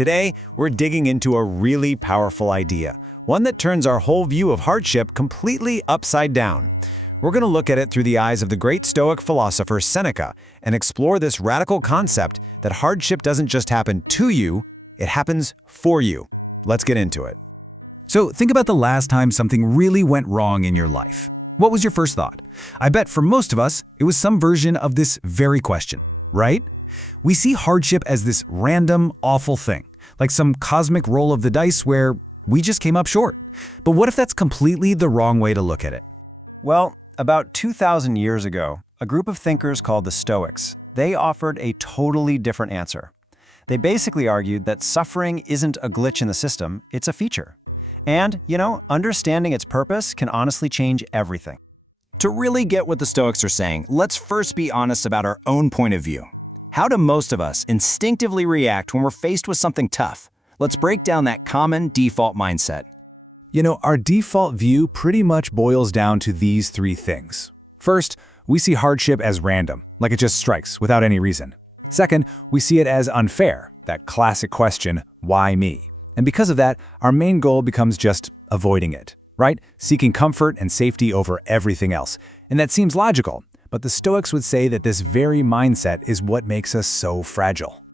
Today, we're digging into a really powerful idea, one that turns our whole view of hardship completely upside down. We're going to look at it through the eyes of the great Stoic philosopher Seneca and explore this radical concept that hardship doesn't just happen to you, it happens for you. Let's get into it. So think about the last time something really went wrong in your life. What was your first thought? I bet for most of us, it was some version of this very question, right? We see hardship as this random, awful thing, like some cosmic roll of the dice where we just came up short. But what if that's completely the wrong way to look at it? Well, about 2,000 years ago, a group of thinkers called the Stoics, they offered a totally different answer. They basically argued that suffering isn't a glitch in the system, it's a feature. And, understanding its purpose can honestly change everything. To really get what the Stoics are saying, let's first be honest about our own point of view. How do most of us instinctively react when we're faced with something tough? Let's break down that common default mindset. Our default view pretty much boils down to these three things. First, we see hardship as random, like it just strikes without any reason. Second, we see it as unfair, that classic question, why me? And because of that, our main goal becomes just avoiding it, right? Seeking comfort and safety over everything else. And that seems logical, but the Stoics would say that this very mindset is what makes us so fragile.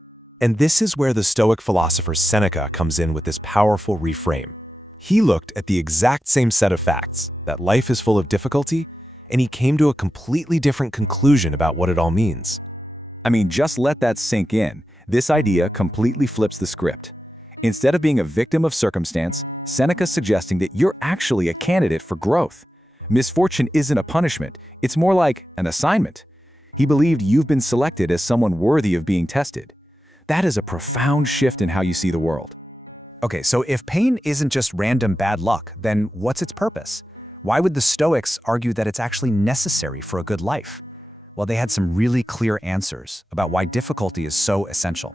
And this is where the Stoic philosopher Seneca comes in with this powerful reframe. He looked at the exact same set of facts, that life is full of difficulty, and he came to a completely different conclusion about what it all means. Just let that sink in. This idea completely flips the script. Instead of being a victim of circumstance, Seneca's suggesting that you're actually a candidate for growth. Misfortune isn't a punishment, it's more like an assignment. He believed you've been selected as someone worthy of being tested. That is a profound shift in how you see the world. Okay, so if pain isn't just random bad luck, then what's its purpose? Why would the Stoics argue that it's actually necessary for a good life? Well, they had some really clear answers about why difficulty is so essential.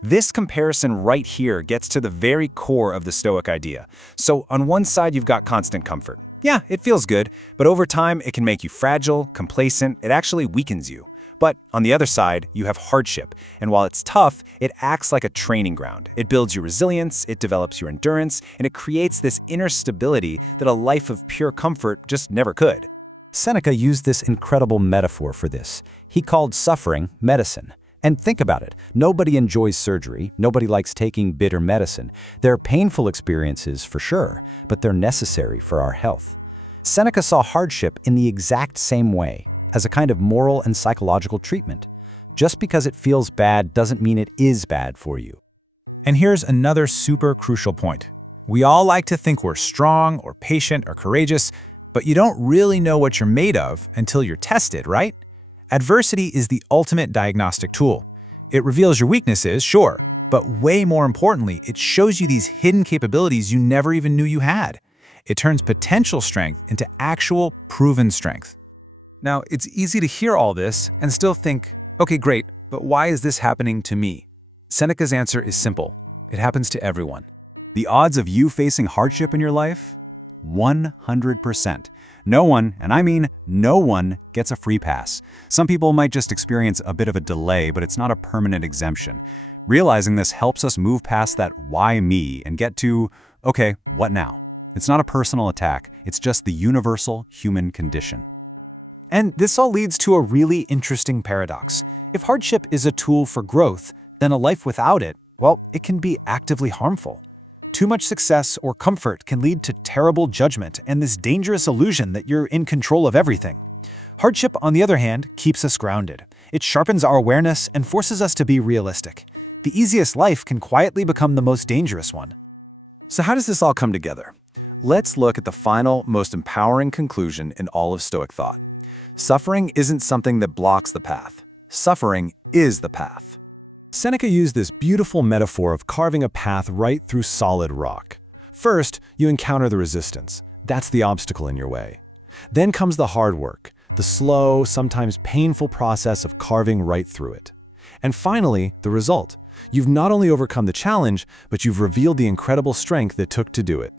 This comparison right here gets to the very core of the Stoic idea. So on one side, you've got constant comfort. Yeah, it feels good, but over time, it can make you fragile, complacent, it actually weakens you. But on the other side, you have hardship, and while it's tough, it acts like a training ground. It builds your resilience, it develops your endurance, and it creates this inner stability that a life of pure comfort just never could. Seneca used this incredible metaphor for this. He called suffering medicine. And think about it, nobody enjoys surgery, nobody likes taking bitter medicine. They're painful experiences for sure, but they're necessary for our health. Seneca saw hardship in the exact same way, as a kind of moral and psychological treatment. Just because it feels bad doesn't mean it is bad for you. And here's another super crucial point. We all like to think we're strong or patient or courageous, but you don't really know what you're made of until you're tested, right? Adversity is the ultimate diagnostic tool. It reveals your weaknesses, sure, but way more importantly, it shows you these hidden capabilities you never even knew you had. It turns potential strength into actual proven strength. Now, it's easy to hear all this and still think, okay, great, but why is this happening to me? Seneca's answer is simple. It happens to everyone. The odds of you facing hardship in your life? 100%. No one, and I mean no one, gets a free pass. Some people might just experience a bit of a delay, but it's not a permanent exemption. Realizing this helps us move past that why me and get to, okay, what now? It's not a personal attack, it's just the universal human condition. And this all leads to a really interesting paradox. If hardship is a tool for growth, then a life without it, well, it can be actively harmful. Too much success or comfort can lead to terrible judgment and this dangerous illusion that you're in control of everything. Hardship, on the other hand, keeps us grounded. It sharpens our awareness and forces us to be realistic. The easiest life can quietly become the most dangerous one. So how does this all come together? Let's look at the final, most empowering conclusion in all of Stoic thought. Suffering isn't something that blocks the path. Suffering is the path. Seneca used this beautiful metaphor of carving a path right through solid rock. First, you encounter the resistance. That's the obstacle in your way. Then comes the hard work, the slow, sometimes painful process of carving right through it. And finally, the result. You've not only overcome the challenge, but you've revealed the incredible strength it took to do it.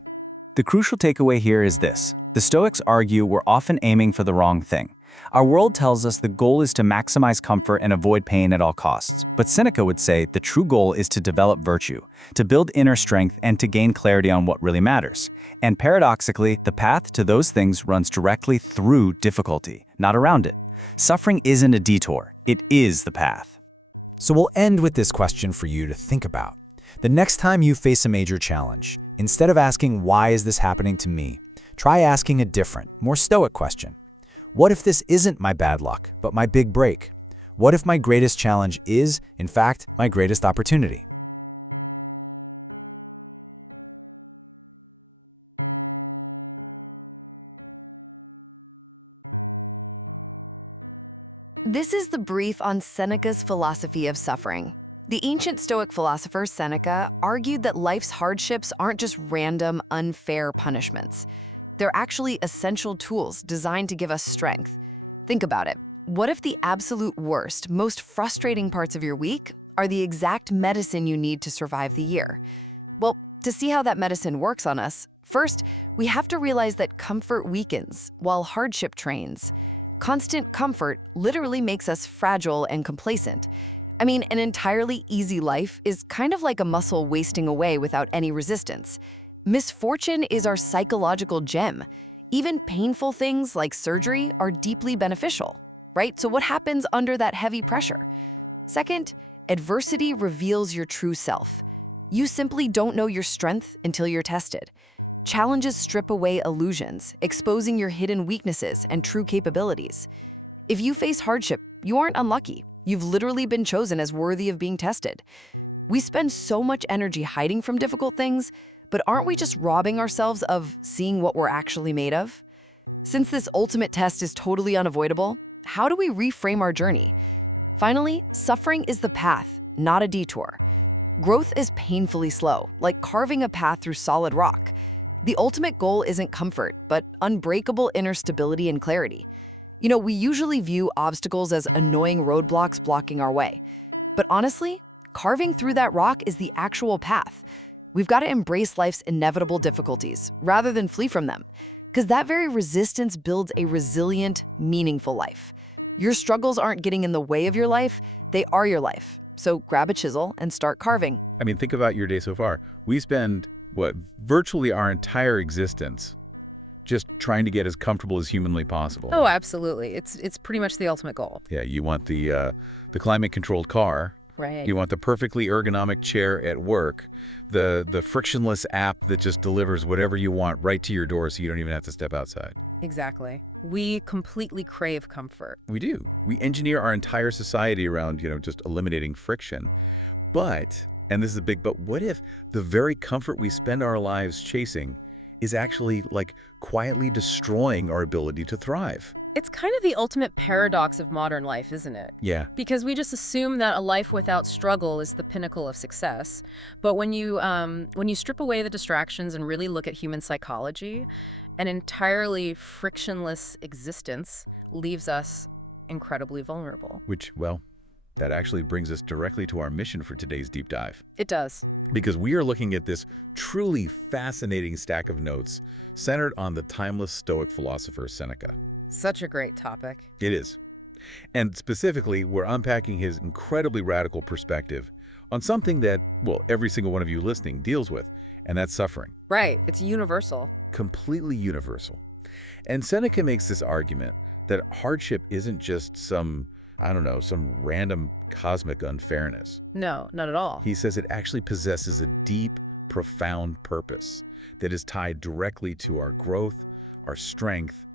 The crucial takeaway here is this. The Stoics argue we're often aiming for the wrong thing. Our world tells us the goal is to maximize comfort and avoid pain at all costs. But Seneca would say the true goal is to develop virtue, to build inner strength, and to gain clarity on what really matters. And paradoxically, the path to those things runs directly through difficulty, not around it. Suffering isn't a detour, it is the path. So we'll end with this question for you to think about. The next time you face a major challenge, instead of asking, "Why is this happening to me?" try asking a different, more stoic question. What if this isn't my bad luck, but my big break? What if my greatest challenge is, in fact, my greatest opportunity? This is the brief on Seneca's philosophy of suffering. The ancient Stoic philosopher Seneca argued that life's hardships aren't just random, unfair punishments. They're actually essential tools designed to give us strength. Think about it. What if the absolute worst, most frustrating parts of your week are the exact medicine you need to survive the year? Well, to see how that medicine works on us, first, we have to realize that comfort weakens while hardship trains. Constant comfort literally makes us fragile and complacent. I mean, an entirely easy life is kind of like a muscle wasting away without any resistance. Misfortune is our psychological gem. Even painful things like surgery are deeply beneficial, right? So what happens under that heavy pressure? Second, adversity reveals your true self. You simply don't know your strength until you're tested. Challenges strip away illusions, exposing your hidden weaknesses and true capabilities. If you face hardship, you aren't unlucky. You've literally been chosen as worthy of being tested. We spend so much energy hiding from difficult things, but aren't we just robbing ourselves of seeing what we're actually made of? Since this ultimate test is totally unavoidable, how do we reframe our journey? Finally, suffering is the path, not a detour. Growth is painfully slow, like carving a path through solid rock. The ultimate goal isn't comfort, but unbreakable inner stability and clarity. You know, we usually view obstacles as annoying roadblocks blocking our way. But honestly, carving through that rock is the actual path. We've got to embrace life's inevitable difficulties rather than flee from them, because that very resistance builds a resilient, meaningful life. Your struggles aren't getting in the way of your life, they are your life. So grab a chisel and start carving. I mean, think about your day so far. We spend, virtually our entire existence just trying to get as comfortable as humanly possible. Oh, absolutely. It's pretty much the ultimate goal. Yeah, you want the climate-controlled car. Right. You want the perfectly ergonomic chair at work, the frictionless app that just delivers whatever you want right to your door so you don't even have to step outside. Exactly. We completely crave comfort. We do. We engineer our entire society around, just eliminating friction. But, and this is a big but, what if the very comfort we spend our lives chasing is actually like quietly destroying our ability to thrive? It's kind of the ultimate paradox of modern life, isn't it? Yeah. Because we just assume that a life without struggle is the pinnacle of success. But when you strip away the distractions and really look at human psychology, an entirely frictionless existence leaves us incredibly vulnerable. Which, well, that actually brings us directly to our mission for today's deep dive. It does. Because we are looking at this truly fascinating stack of notes centered on the timeless Stoic philosopher Seneca. Such a great topic. It is. And specifically, we're unpacking his incredibly radical perspective on something that, every single one of you listening deals with, and that's suffering. Right. It's universal. Completely universal. And Seneca makes this argument that hardship isn't just some random cosmic unfairness. No, not at all. He says it actually possesses a deep, profound purpose that is tied directly to our growth, our strength,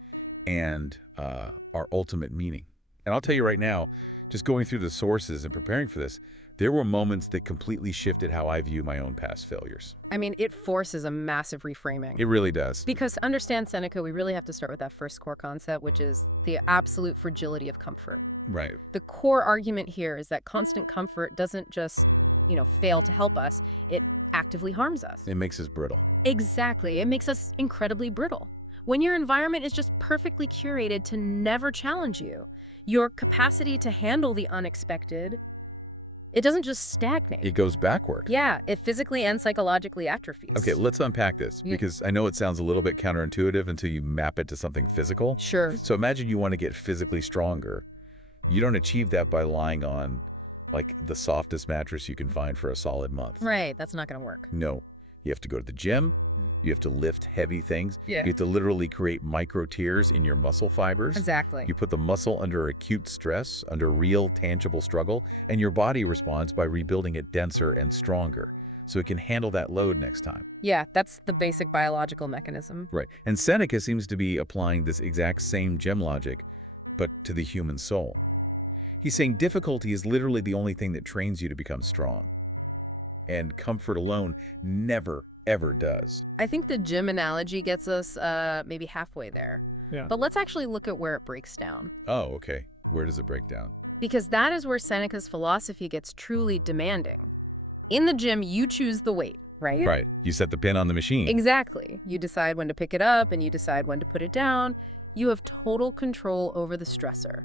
and our ultimate meaning. And I'll tell you right now, just going through the sources and preparing for this, there were moments that completely shifted how I view my own past failures. I mean, it forces a massive reframing. It really does. Because to understand Seneca, we really have to start with that first core concept, which is the absolute fragility of comfort. Right. The core argument here is that constant comfort doesn't just, fail to help us. It actively harms us. It makes us brittle. Exactly. It makes us incredibly brittle. When your environment is just perfectly curated to never challenge you, your capacity to handle the unexpected It doesn't just stagnate. It goes backward. Yeah, it physically and psychologically atrophies. Okay, let's unpack this, Yeah. because I know it sounds a little bit counterintuitive until you map it to something physical. Sure. So imagine you want to get physically stronger. You don't achieve that by lying on, like, the softest mattress you can find for a solid month. Right, that's not going to work. No. You have to go to the gym. You have to lift heavy things. Yeah. You have to literally create micro tears in your muscle fibers. Exactly. You put the muscle under acute stress, under real tangible struggle, and your body responds by rebuilding it denser and stronger so it can handle that load next time. Yeah, that's the basic biological mechanism. Right. And Seneca seems to be applying this exact same gem logic, but to the human soul. He's saying difficulty is literally the only thing that trains you to become strong. And comfort alone never, ever does. I think the gym analogy gets us maybe halfway there. Yeah. But let's actually look at where it breaks down. Oh, okay. Where does it break down? Because that is where Seneca's philosophy gets truly demanding. In the gym, you choose the weight, right? Right. You set the pin on the machine. Exactly. You decide when to pick it up and you decide when to put it down. You have total control over the stressor.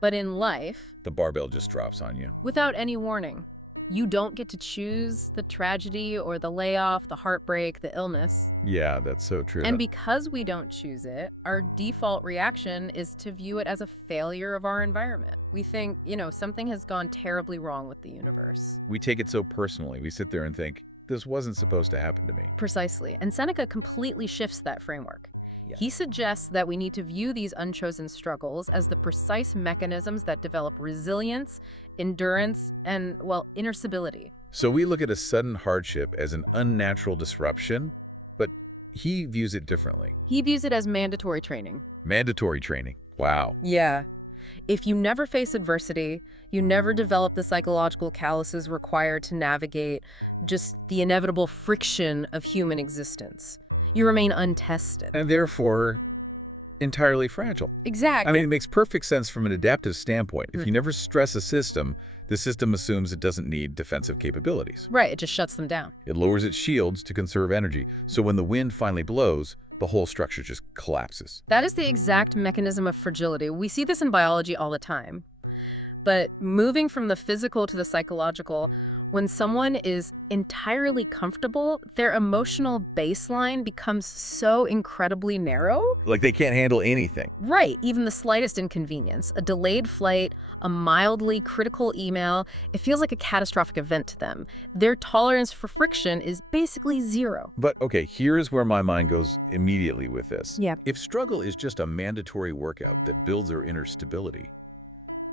But in life, The barbell just drops on you. without any warning, you don't get to choose the tragedy or the layoff, the heartbreak, the illness. Yeah, that's so true. And because we don't choose it, our default reaction is to view it as a failure of our environment. We think, something has gone terribly wrong with the universe. We take it so personally. We sit there and think, this wasn't supposed to happen to me. Precisely. And Seneca completely shifts that framework. He suggests that we need to view these unchosen struggles as the precise mechanisms that develop resilience, endurance, and, inner stability. So we look at a sudden hardship as an unnatural disruption, but he views it differently. He views it as mandatory training. Mandatory training. Wow. Yeah. If you never face adversity, you never develop the psychological calluses required to navigate just the inevitable friction of human existence. You remain untested. And therefore, entirely fragile. Exactly. I mean, it makes perfect sense from an adaptive standpoint. If you never stress a system, the system assumes it doesn't need defensive capabilities. Right, it just shuts them down. It lowers its shields to conserve energy. So when the wind finally blows, the whole structure just collapses. That is the exact mechanism of fragility. We see this in biology all the time. But moving from the physical to the psychological, when someone is entirely comfortable, their emotional baseline becomes so incredibly narrow. Like they can't handle anything. Right, even the slightest inconvenience, a delayed flight, a mildly critical email, it feels like a catastrophic event to them. Their tolerance for friction is basically zero. But okay, here's where my mind goes immediately with this. Yeah. If struggle is just a mandatory workout that builds our inner stability,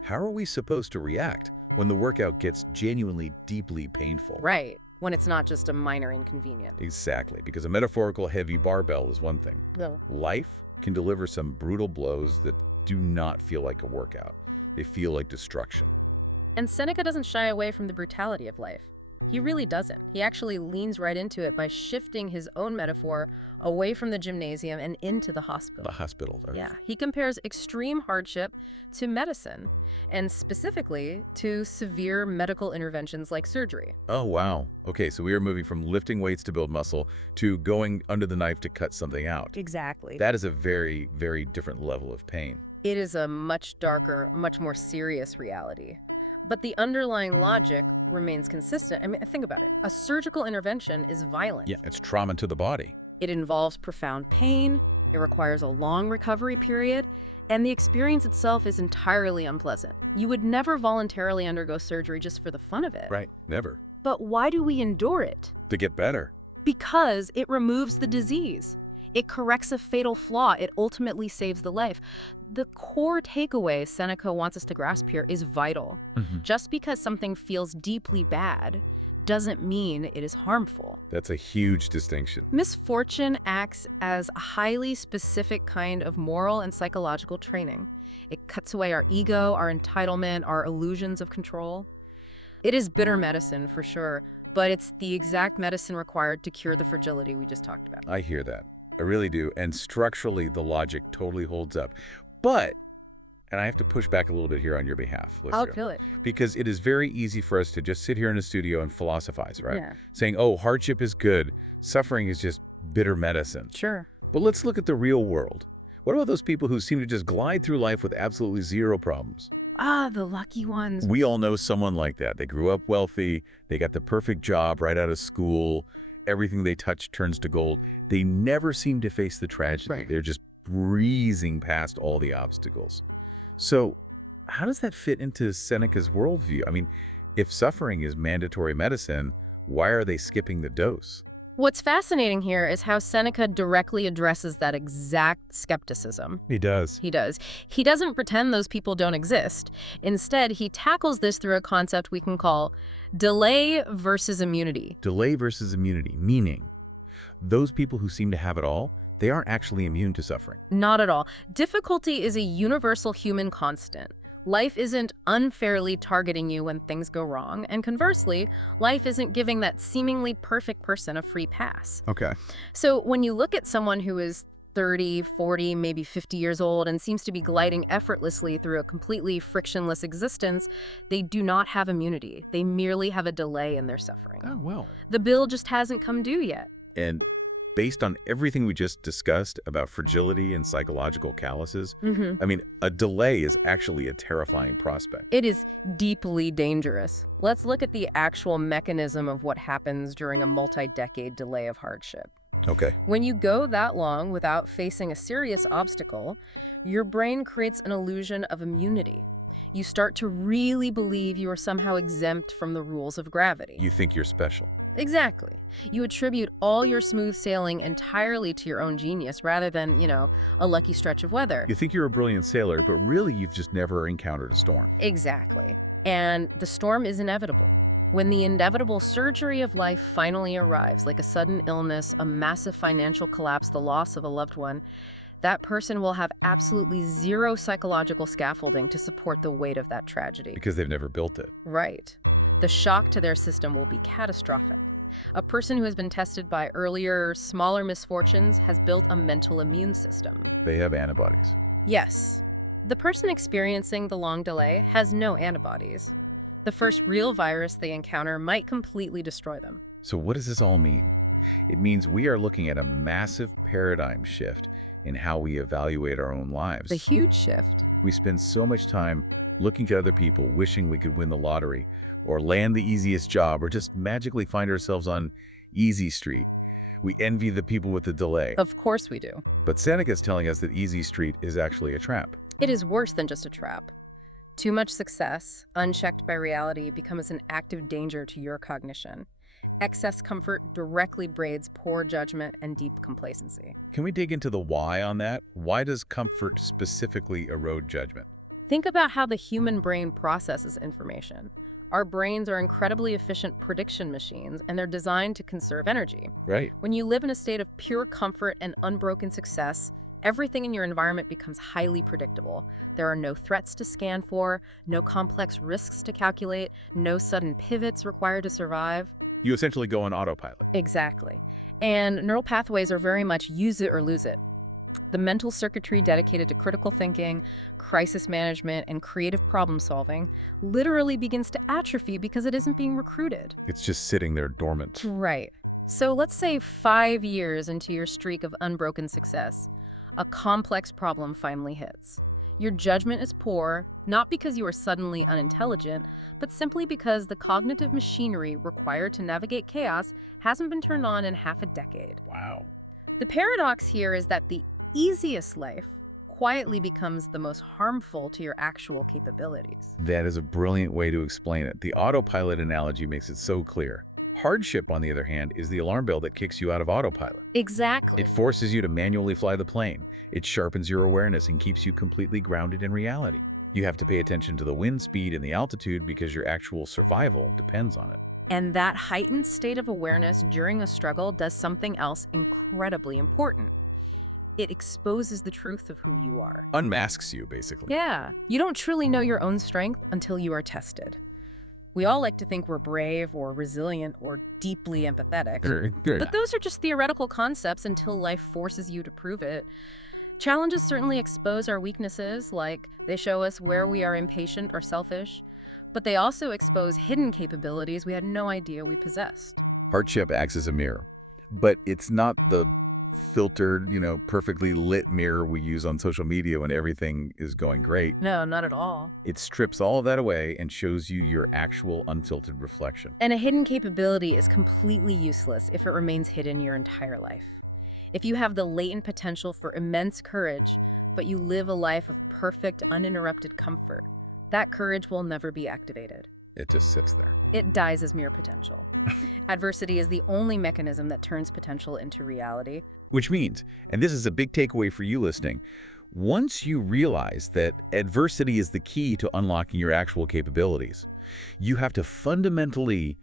how are we supposed to react when the workout gets genuinely deeply painful? Right, when it's not just a minor inconvenience. Exactly, because a metaphorical heavy barbell is one thing. No. Life can deliver some brutal blows that do not feel like a workout. They feel like destruction. And Seneca doesn't shy away from the brutality of life. He really doesn't. He actually leans right into it by shifting his own metaphor away from the gymnasium and into the hospital. The hospital. Yeah, he compares extreme hardship to medicine, and specifically to severe medical interventions like surgery. Oh, wow. Okay, so we are moving from lifting weights to build muscle to going under the knife to cut something out. Exactly. That is a very, very different level of pain. It is a much darker, much more serious reality. But the underlying logic remains consistent. I mean, think about it. A surgical intervention is violent. Yeah, it's trauma to the body. It involves profound pain, it requires a long recovery period, and the experience itself is entirely unpleasant. You would never voluntarily undergo surgery just for the fun of it. Right, never. But why do we endure it? To get better. Because it removes the disease. It corrects a fatal flaw. It ultimately saves the life. The core takeaway Seneca wants us to grasp here is vital. Just because something feels deeply bad doesn't mean it is harmful. That's a huge distinction. Misfortune acts as a highly specific kind of moral and psychological training. It cuts away our ego, our entitlement, our illusions of control. It is bitter medicine for sure, but it's the exact medicine required to cure the fragility we just talked about. I hear that. I really do. And structurally, the logic totally holds up. But, and I have to push back a little bit here on your behalf, I'll listener, kill it. because it is very easy for us to just sit here in a studio and philosophize, right? Yeah. Saying, oh, hardship is good. Suffering is just bitter medicine. Sure. But let's look at the real world. What about those people who seem to just glide through life with absolutely zero problems? Ah, the lucky ones. We all know someone like that. They grew up wealthy, they got the perfect job right out of school, everything they touch turns to gold. They never seem to face the tragedy. Right. They're just breezing past all the obstacles. So how does that fit into Seneca's worldview? I mean, if suffering is mandatory medicine, why are they skipping the dose? What's fascinating here is how Seneca directly addresses that exact skepticism. He does. He does. He doesn't pretend those people don't exist. Instead, he tackles this through a concept we can call delay versus immunity. Delay versus immunity, meaning those people who seem to have it all, they aren't actually immune to suffering. Not at all. Difficulty is a universal human constant. Life isn't unfairly targeting you when things go wrong, and conversely, life isn't giving that seemingly perfect person a free pass. Okay. So when you look at someone who is 30, 40, maybe 50 years old and seems to be gliding effortlessly through a completely frictionless existence, they do not have immunity. They merely have a delay in their suffering. Oh, well. The bill just hasn't come due yet. And based on everything we just discussed about fragility and psychological calluses, I mean, a delay is actually a terrifying prospect. It is deeply dangerous. Let's look at the actual mechanism of what happens during a multi-decade delay of hardship. Okay. When you go that long without facing a serious obstacle, your brain creates an illusion of immunity. You start to really believe you are somehow exempt from the rules of gravity. You think you're special. Exactly. You attribute all your smooth sailing entirely to your own genius rather than, a lucky stretch of weather. You think you're a brilliant sailor, but really you've just never encountered a storm. Exactly. And the storm is inevitable. When the inevitable surgery of life finally arrives, like a sudden illness, a massive financial collapse, the loss of a loved one, that person will have absolutely zero psychological scaffolding to support the weight of that tragedy. Because they've never built it. Right. The shock to their system will be catastrophic. A person who has been tested by earlier, smaller misfortunes has built a mental immune system. They have antibodies. Yes. The person experiencing the long delay has no antibodies. The first real virus they encounter might completely destroy them. So what does this all mean? It means we are looking at a massive paradigm shift in how we evaluate our own lives. The huge shift. We spend so much time looking to other people, wishing we could win the lottery, or land the easiest job, or just magically find ourselves on Easy Street. We envy the people with the delay. Of course we do. But Seneca is telling us that Easy Street is actually a trap. It is worse than just a trap. Too much success, unchecked by reality, becomes an active danger to your cognition. Excess comfort directly breeds poor judgment and deep complacency. Can we dig into the why on that? Why does comfort specifically erode judgment? Think about how the human brain processes information. Our brains are incredibly efficient prediction machines, and they're designed to conserve energy. Right. When you live in a state of pure comfort and unbroken success, everything in your environment becomes highly predictable. There are no threats to scan for, no complex risks to calculate, no sudden pivots required to survive. You essentially go on autopilot. Exactly. And neural pathways are very much use it or lose it. The mental circuitry dedicated to critical thinking, crisis management, and creative problem solving literally begins to atrophy because it isn't being recruited. It's just sitting there dormant. Right. So let's say 5 years into your streak of unbroken success, a complex problem finally hits. Your judgment is poor, not because you are suddenly unintelligent, but simply because the cognitive machinery required to navigate chaos hasn't been turned on in half a decade. Wow. The paradox here is that the easiest life quietly becomes the most harmful to your actual capabilities. That is a brilliant way to explain it. The autopilot analogy makes it so clear. Hardship, on the other hand, is the alarm bell that kicks you out of autopilot. Exactly. It forces you to manually fly the plane. It sharpens your awareness and keeps you completely grounded in reality. You have to pay attention to the wind speed and the altitude because your actual survival depends on it. And that heightened state of awareness during a struggle does something else incredibly important. It exposes the truth of who you are. Unmasks you, basically. Yeah. You don't truly know your own strength until you are tested. We all like to think we're brave or resilient or deeply empathetic. But those are just theoretical concepts until life forces you to prove it. Challenges certainly expose our weaknesses, like they show us where we are impatient or selfish, but they also expose hidden capabilities we had no idea we possessed. Hardship acts as a mirror, but it's not the filtered, perfectly lit mirror we use on social media when everything is going great. No, not at all. It strips all of that away and shows you your actual unfiltered reflection. And a hidden capability is completely useless if it remains hidden your entire life. If you have the latent potential for immense courage, but you live a life of perfect, uninterrupted comfort, that courage will never be activated. It just sits there. It dies as mere potential. Adversity is the only mechanism that turns potential into reality. Which means, and this is a big takeaway for you listening, once you realize that adversity is the key to unlocking your actual capabilities, you have to fundamentally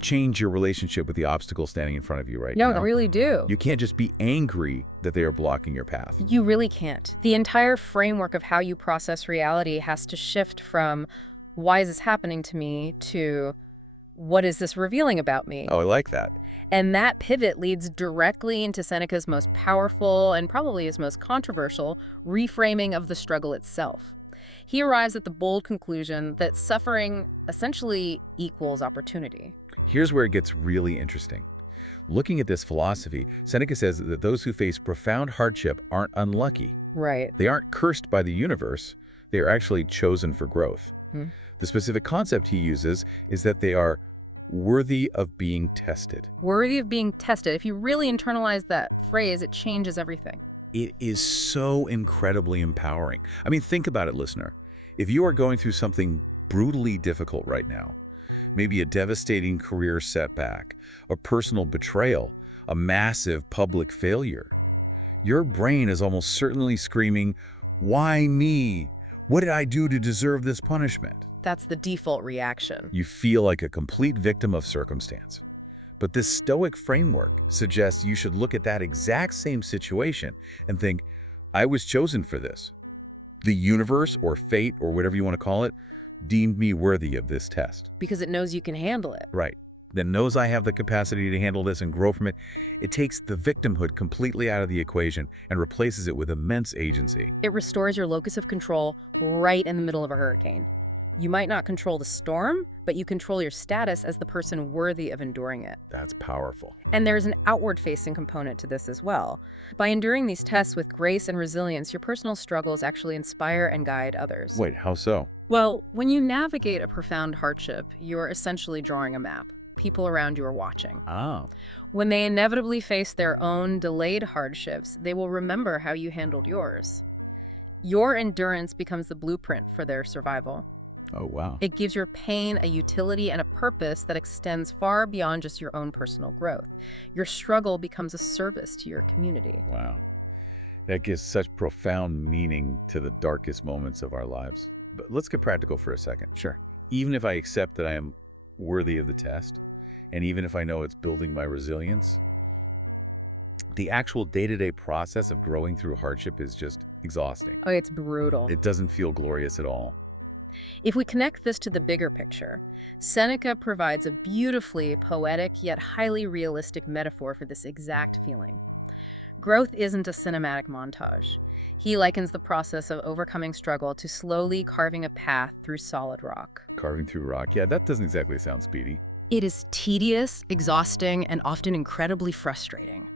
change your relationship with the obstacle standing in front of you right now. No, really do. You can't just be angry that they are blocking your path. You really can't. The entire framework of how you process reality has to shift from, why is this happening to me, to what is this revealing about me? Oh, I like that. And that pivot leads directly into Seneca's most powerful and probably his most controversial reframing of the struggle itself. He arrives at the bold conclusion that suffering essentially equals opportunity. Here's where it gets really interesting. Looking at this philosophy, Seneca says that those who face profound hardship aren't unlucky. Right. They aren't cursed by the universe. They are actually chosen for growth. The specific concept he uses is that they are worthy of being tested. Worthy of being tested. If you really internalize that phrase, it changes everything. It is so incredibly empowering. I mean, think about it, listener. If you are going through something brutally difficult right now, maybe a devastating career setback, a personal betrayal, a massive public failure, your brain is almost certainly screaming, "Why me? What did I do to deserve this punishment?" That's the default reaction. You feel like a complete victim of circumstance. But this Stoic framework suggests you should look at that exact same situation and think, I was chosen for this. The universe or fate or whatever you want to call it deemed me worthy of this test. Because it knows you can handle it. Right. Then knows I have the capacity to handle this and grow from it. It takes the victimhood completely out of the equation and replaces it with immense agency. It restores your locus of control right in the middle of a hurricane. You might not control the storm, but you control your status as the person worthy of enduring it. That's powerful. And there's an outward-facing component to this as well. By enduring these tests with grace and resilience, your personal struggles actually inspire and guide others. Wait, how so? Well, when you navigate a profound hardship, you're essentially drawing a map. People around you are watching. Oh. When they inevitably face their own delayed hardships, they will remember how you handled yours. Your endurance becomes the blueprint for their survival. Oh, wow. It gives your pain a utility and a purpose that extends far beyond just your own personal growth. Your struggle becomes a service to your community. Wow. That gives such profound meaning to the darkest moments of our lives. But let's get practical for a second. Sure. Even if I accept that I am worthy of the test, and even if I know it's building my resilience, the actual day-to-day process of growing through hardship is just exhausting. Oh, it's brutal. It doesn't feel glorious at all. If we connect this to the bigger picture, Seneca provides a beautifully poetic yet highly realistic metaphor for this exact feeling. Growth isn't a cinematic montage. He likens the process of overcoming struggle to slowly carving a path through solid rock. Carving through rock. Yeah, that doesn't exactly sound speedy. It is tedious, exhausting, and often incredibly frustrating.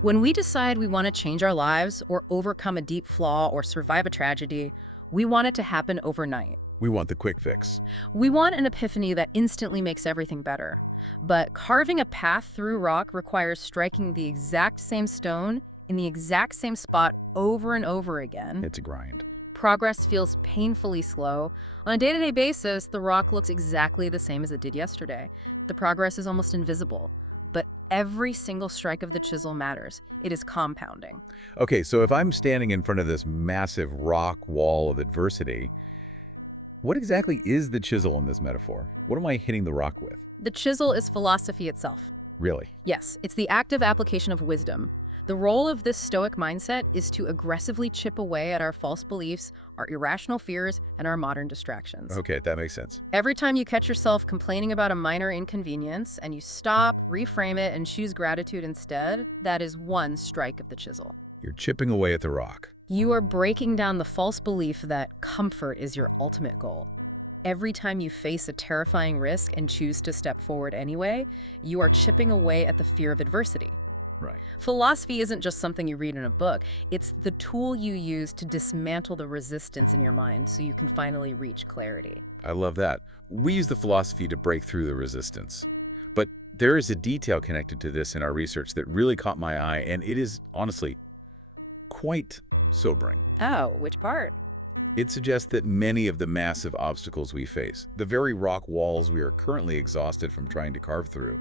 When we decide we want to change our lives or overcome a deep flaw or survive a tragedy, we want it to happen overnight. We want the quick fix. We want an epiphany that instantly makes everything better. But carving a path through rock requires striking the exact same stone in the exact same spot over and over again. It's a grind. Progress feels painfully slow. On a day-to-day basis, the rock looks exactly the same as it did yesterday. The progress is almost invisible. But every single strike of the chisel matters. It is compounding. Okay, so if I'm standing in front of this massive rock wall of adversity, what exactly is the chisel in this metaphor? What am I hitting the rock with? The chisel is philosophy itself. Really? Yes, it's the active application of wisdom. The role of this Stoic mindset is to aggressively chip away at our false beliefs, our irrational fears, and our modern distractions. Okay, that makes sense. Every time you catch yourself complaining about a minor inconvenience and you stop, reframe it, and choose gratitude instead, that is one strike of the chisel. You're chipping away at the rock. You are breaking down the false belief that comfort is your ultimate goal. Every time you face a terrifying risk and choose to step forward anyway, you are chipping away at the fear of adversity. Right. Philosophy isn't just something you read in a book. It's the tool you use to dismantle the resistance in your mind so you can finally reach clarity. I love that. We use the philosophy to break through the resistance. But there is a detail connected to this in our research that really caught my eye, and it is honestly quite sobering. Oh, which part? It suggests that many of the massive obstacles we face, the very rock walls we are currently exhausted from trying to carve through,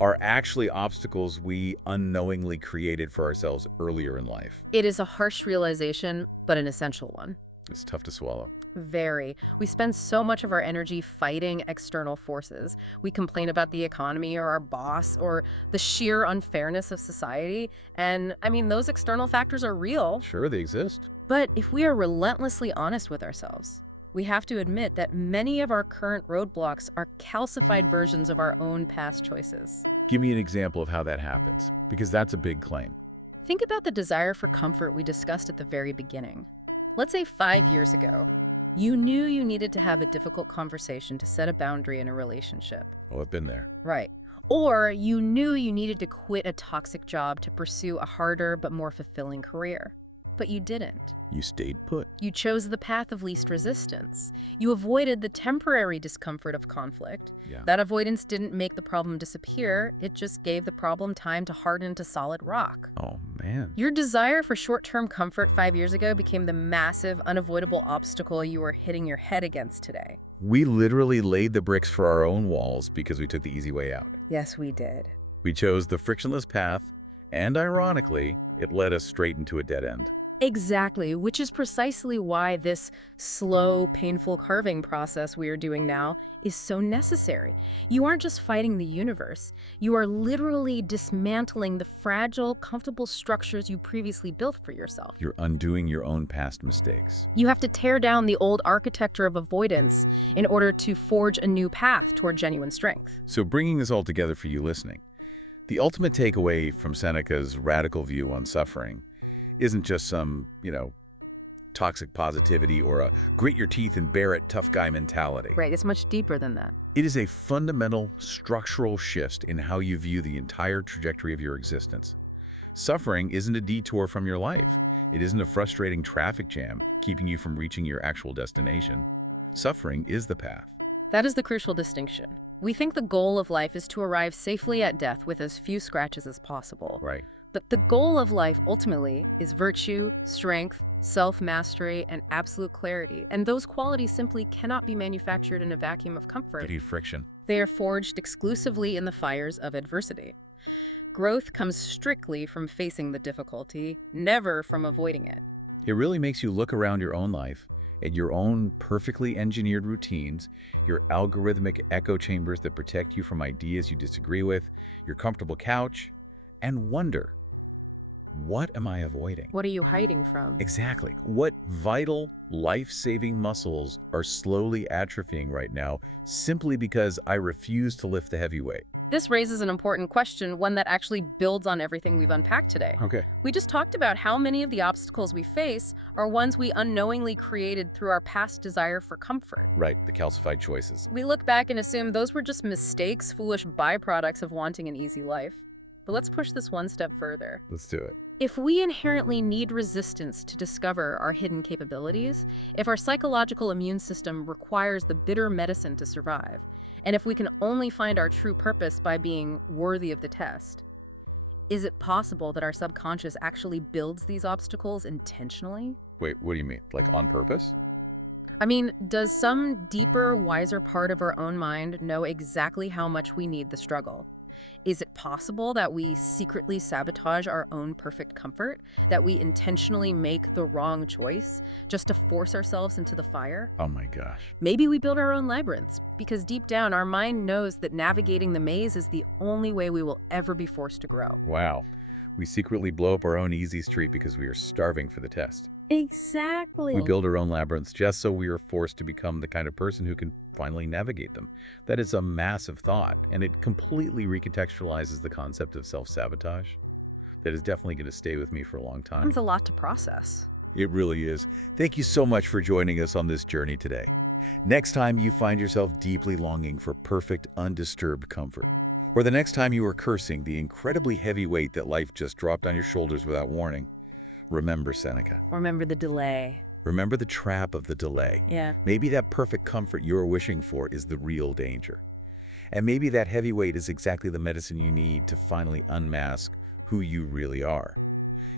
are actually obstacles we unknowingly created for ourselves earlier in life. It is a harsh realization, but an essential one. It's tough to swallow. Very. We spend so much of our energy fighting external forces. We complain about the economy or our boss or the sheer unfairness of society. And I mean, those external factors are real. Sure, they exist. But if we are relentlessly honest with ourselves, we have to admit that many of our current roadblocks are calcified versions of our own past choices. Give me an example of how that happens, because that's a big claim. Think about the desire for comfort we discussed at the very beginning. Let's say 5 years ago, you knew you needed to have a difficult conversation to set a boundary in a relationship. Oh, I've been there. Right. Or you knew you needed to quit a toxic job to pursue a harder but more fulfilling career. But you didn't. You stayed put. You chose the path of least resistance. You avoided the temporary discomfort of conflict. Yeah. That avoidance didn't make the problem disappear. It just gave the problem time to harden to solid rock. Oh, man. Your desire for short-term comfort 5 years ago became the massive, unavoidable obstacle you are hitting your head against today. We literally laid the bricks for our own walls because we took the easy way out. Yes, we did. We chose the frictionless path, and ironically, it led us straight into a dead end. Exactly, which is precisely why this slow, painful carving process we are doing now is so necessary. You aren't just fighting the universe. You are literally dismantling the fragile, comfortable structures you previously built for yourself. You're undoing your own past mistakes. You have to tear down the old architecture of avoidance in order to forge a new path toward genuine strength. So bringing this all together for you listening, the ultimate takeaway from Seneca's radical view on suffering isn't just some, toxic positivity or a grit your teeth and bear it tough guy mentality. Right, it's much deeper than that. It is a fundamental structural shift in how you view the entire trajectory of your existence. Suffering isn't a detour from your life. It isn't a frustrating traffic jam keeping you from reaching your actual destination. Suffering is the path. That is the crucial distinction. We think the goal of life is to arrive safely at death with as few scratches as possible. Right. But the goal of life ultimately is virtue, strength, self-mastery, and absolute clarity. And those qualities simply cannot be manufactured in a vacuum of comfort. You need friction. They are forged exclusively in the fires of adversity. Growth comes strictly from facing the difficulty, never from avoiding it. It really makes you look around your own life at your own perfectly engineered routines, your algorithmic echo chambers that protect you from ideas you disagree with, your comfortable couch, and wonder, what am I avoiding? What are you hiding from? Exactly. What vital, life-saving muscles are slowly atrophying right now simply because I refuse to lift the heavy weight? This raises an important question, one that actually builds on everything we've unpacked today. Okay. We just talked about how many of the obstacles we face are ones we unknowingly created through our past desire for comfort. Right, the calcified choices. We look back and assume those were just mistakes, foolish byproducts of wanting an easy life. But let's push this one step further. Let's do it. If we inherently need resistance to discover our hidden capabilities, if our psychological immune system requires the bitter medicine to survive, and if we can only find our true purpose by being worthy of the test, is it possible that our subconscious actually builds these obstacles intentionally? Wait, what do you mean? Like on purpose? I mean, does some deeper, wiser part of our own mind know exactly how much we need the struggle? Is it possible that we secretly sabotage our own perfect comfort, that we intentionally make the wrong choice just to force ourselves into the fire? Oh my gosh. Maybe we build our own labyrinths because deep down our mind knows that navigating the maze is the only way we will ever be forced to grow. Wow. We secretly blow up our own easy street because we are starving for the test. Exactly. We build our own labyrinths just so we are forced to become the kind of person who can finally navigate them. That is a massive thought, and it completely recontextualizes the concept of self-sabotage. That is definitely going to stay with me for a long time. It's a lot to process. It really is. Thank you so much for joining us on this journey today. Next time you find yourself deeply longing for perfect, undisturbed comfort, Or the next time you are cursing the incredibly heavy weight that life just dropped on your shoulders without warning, remember Seneca. Remember the delay. Remember the trap of the delay. Yeah. Maybe that perfect comfort you're wishing for is the real danger. And maybe that heavy weight is exactly the medicine you need to finally unmask who you really are.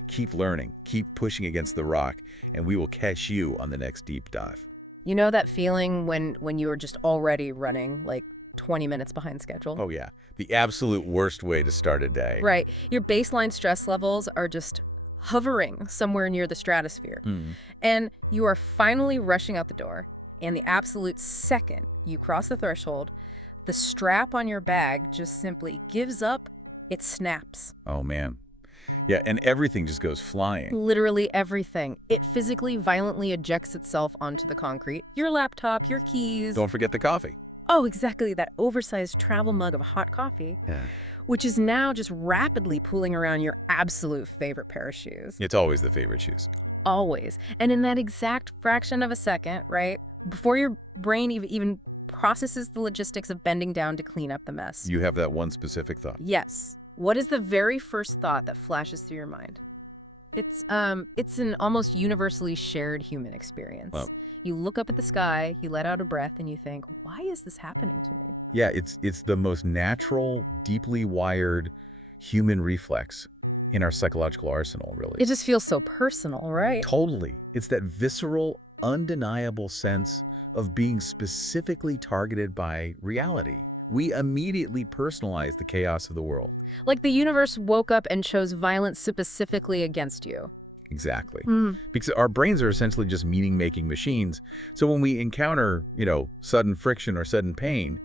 Keep learning, keep pushing against the rock, and we will catch you on the next deep dive. You know that feeling when you were just already running like 20 minutes behind schedule? Oh yeah, the absolute worst way to start a day. Right. Your baseline stress levels are just hovering somewhere near the stratosphere. And you are finally rushing out the door, and the absolute second you cross the threshold, the strap on your bag just simply gives up, it snaps. Oh man. Yeah, and everything just goes flying. Literally everything. It physically, violently ejects itself onto the concrete. Your laptop, your keys. Don't forget the coffee. Oh, exactly, that oversized travel mug of hot coffee, which is now just rapidly pooling around your absolute favorite pair of shoes. It's always the favorite shoes. Always. And in that exact fraction of a second, right, before your brain even processes the logistics of bending down to clean up the mess. You have that one specific thought. Yes. What is the very first thought that flashes through your mind? It's an almost universally shared human experience. Wow. You look up at the sky, you let out a breath, and you think, why is this happening to me? Yeah, it's the most natural, deeply wired human reflex in our psychological arsenal, really. It just feels so personal, right? Totally. It's that visceral, undeniable sense of being specifically targeted by reality. We immediately personalize the chaos of the world. Like the universe woke up and chose violence specifically against you. Exactly. Because our brains are essentially just meaning-making machines. So when we encounter, sudden friction or sudden pain,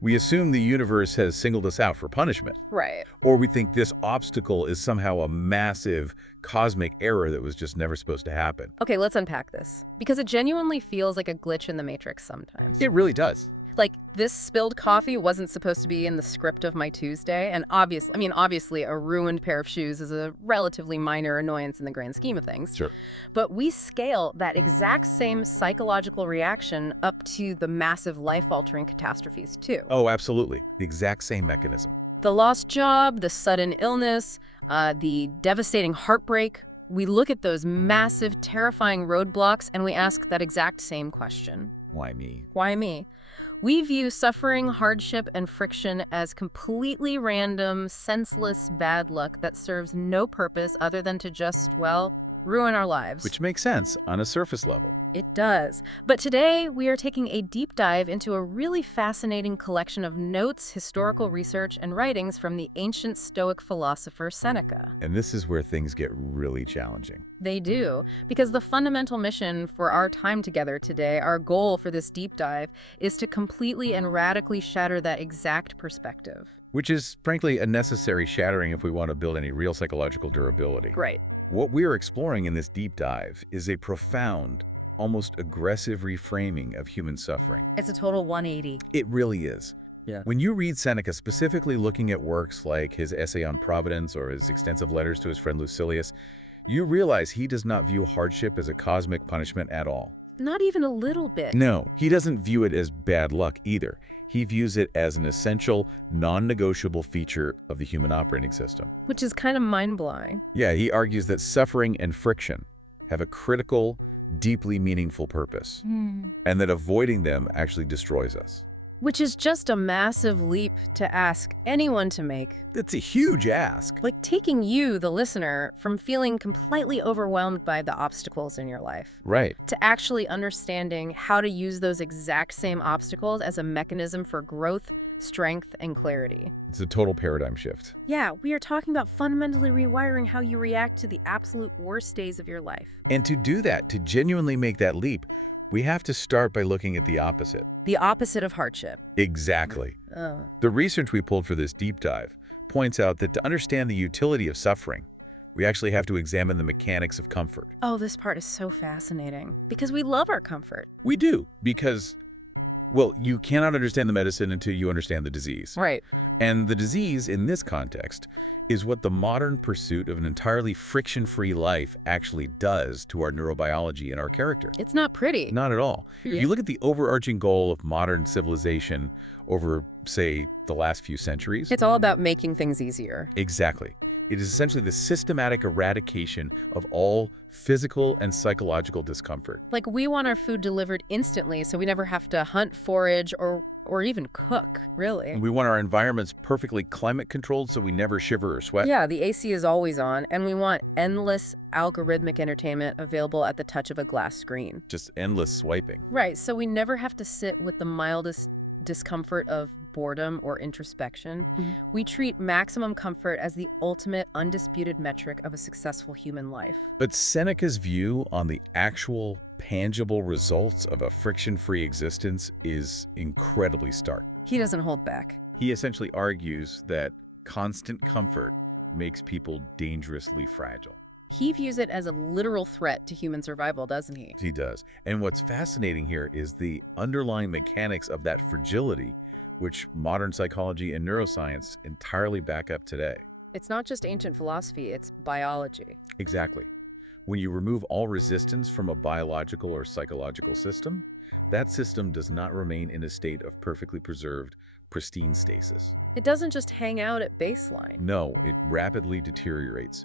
we assume the universe has singled us out for punishment. Right. Or we think this obstacle is somehow a massive cosmic error that was just never supposed to happen. Okay, let's unpack this. Because it genuinely feels like a glitch in the Matrix sometimes. It really does. Like, this spilled coffee wasn't supposed to be in the script of my Tuesday, and obviously a ruined pair of shoes is a relatively minor annoyance in the grand scheme of things. Sure. But we scale that exact same psychological reaction up to the massive life-altering catastrophes, too. Oh, absolutely. The exact same mechanism. The lost job, the sudden illness, the devastating heartbreak. We look at those massive, terrifying roadblocks, and we ask that exact same question. Why me? Why me? We view suffering, hardship, and friction as completely random, senseless bad luck that serves no purpose other than to just, ruin our lives. Which makes sense on a surface level. It does. But today, we are taking a deep dive into a really fascinating collection of notes, historical research, and writings from the ancient Stoic philosopher Seneca. And this is where things get really challenging. They do, because the fundamental mission for our time together today, our goal for this deep dive, is to completely and radically shatter that exact perspective. Which is, frankly, a necessary shattering if we want to build any real psychological durability. Right. What we're exploring in this deep dive is a profound, almost aggressive reframing of human suffering. It's a total 180. It really is. Yeah. When you read Seneca, specifically looking at works like his essay on Providence or his extensive letters to his friend Lucilius, you realize he does not view hardship as a cosmic punishment at all. Not even a little bit. No, he doesn't view it as bad luck either. He views it as an essential, non-negotiable feature of the human operating system. Which is kind of mind-blowing. Yeah, he argues that suffering and friction have a critical, deeply meaningful purpose, and that avoiding them actually destroys us. Which is just a massive leap to ask anyone to make. It's a huge ask. Like taking you, the listener, from feeling completely overwhelmed by the obstacles in your life. Right. To actually understanding how to use those exact same obstacles as a mechanism for growth, strength, and clarity. It's a total paradigm shift. Yeah, we are talking about fundamentally rewiring how you react to the absolute worst days of your life. And to do that, to genuinely make that leap, we have to start by looking at the opposite. The opposite of hardship. Exactly. The research we pulled for this deep dive points out that to understand the utility of suffering, we actually have to examine the mechanics of comfort. Oh, this part is so fascinating. Because we love our comfort. We do, because Well, you cannot understand the medicine until you understand the disease. Right. And the disease in this context is what the modern pursuit of an entirely friction-free life actually does to our neurobiology and our character. It's not pretty. Not at all. If you look at the overarching goal of modern civilization over, say, the last few centuries. It's all about making things easier. Exactly. It is essentially the systematic eradication of all physical and psychological discomfort. Like, we want our food delivered instantly, so we never have to hunt, forage, or even cook, really. And we want our environments perfectly climate controlled so we never shiver or sweat. Yeah, the AC is always on, and we want endless algorithmic entertainment available at the touch of a glass screen. Just endless swiping. Right, so we never have to sit with the mildest discomfort of boredom or introspection. We treat maximum comfort as the ultimate undisputed metric of a successful human life. But Seneca's view on the actual tangible results of a friction-free existence is incredibly stark. He doesn't hold back. He essentially argues that constant comfort makes people dangerously fragile. He views it as a literal threat to human survival, doesn't he? He does. And what's fascinating here is the underlying mechanics of that fragility, which modern psychology and neuroscience entirely back up today. It's not just ancient philosophy, it's biology. Exactly. When you remove all resistance from a biological or psychological system, that system does not remain in a state of perfectly preserved, pristine stasis. It doesn't just hang out at baseline. No, it rapidly deteriorates.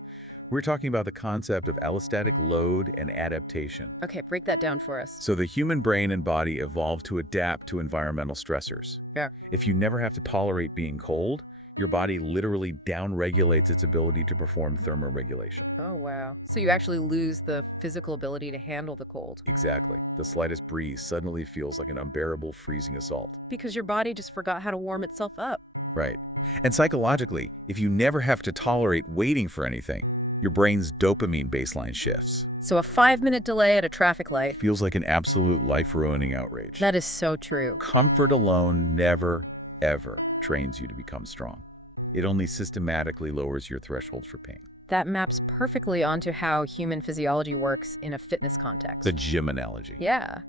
We're talking about the concept of allostatic load and adaptation. Okay, break that down for us. So the human brain and body evolved to adapt to environmental stressors. Yeah. If you never have to tolerate being cold, your body literally downregulates its ability to perform thermoregulation. Oh, wow. So you actually lose the physical ability to handle the cold. Exactly. The slightest breeze suddenly feels like an unbearable freezing assault. Because your body just forgot how to warm itself up. Right. And psychologically, if you never have to tolerate waiting for anything, your brain's dopamine baseline shifts. So a 5-minute delay at a traffic light. Feels like an absolute life-ruining outrage. That is so true. Comfort alone never, ever trains you to become strong. It only systematically lowers your threshold for pain. That maps perfectly onto how human physiology works in a fitness context. The gym analogy. Yeah.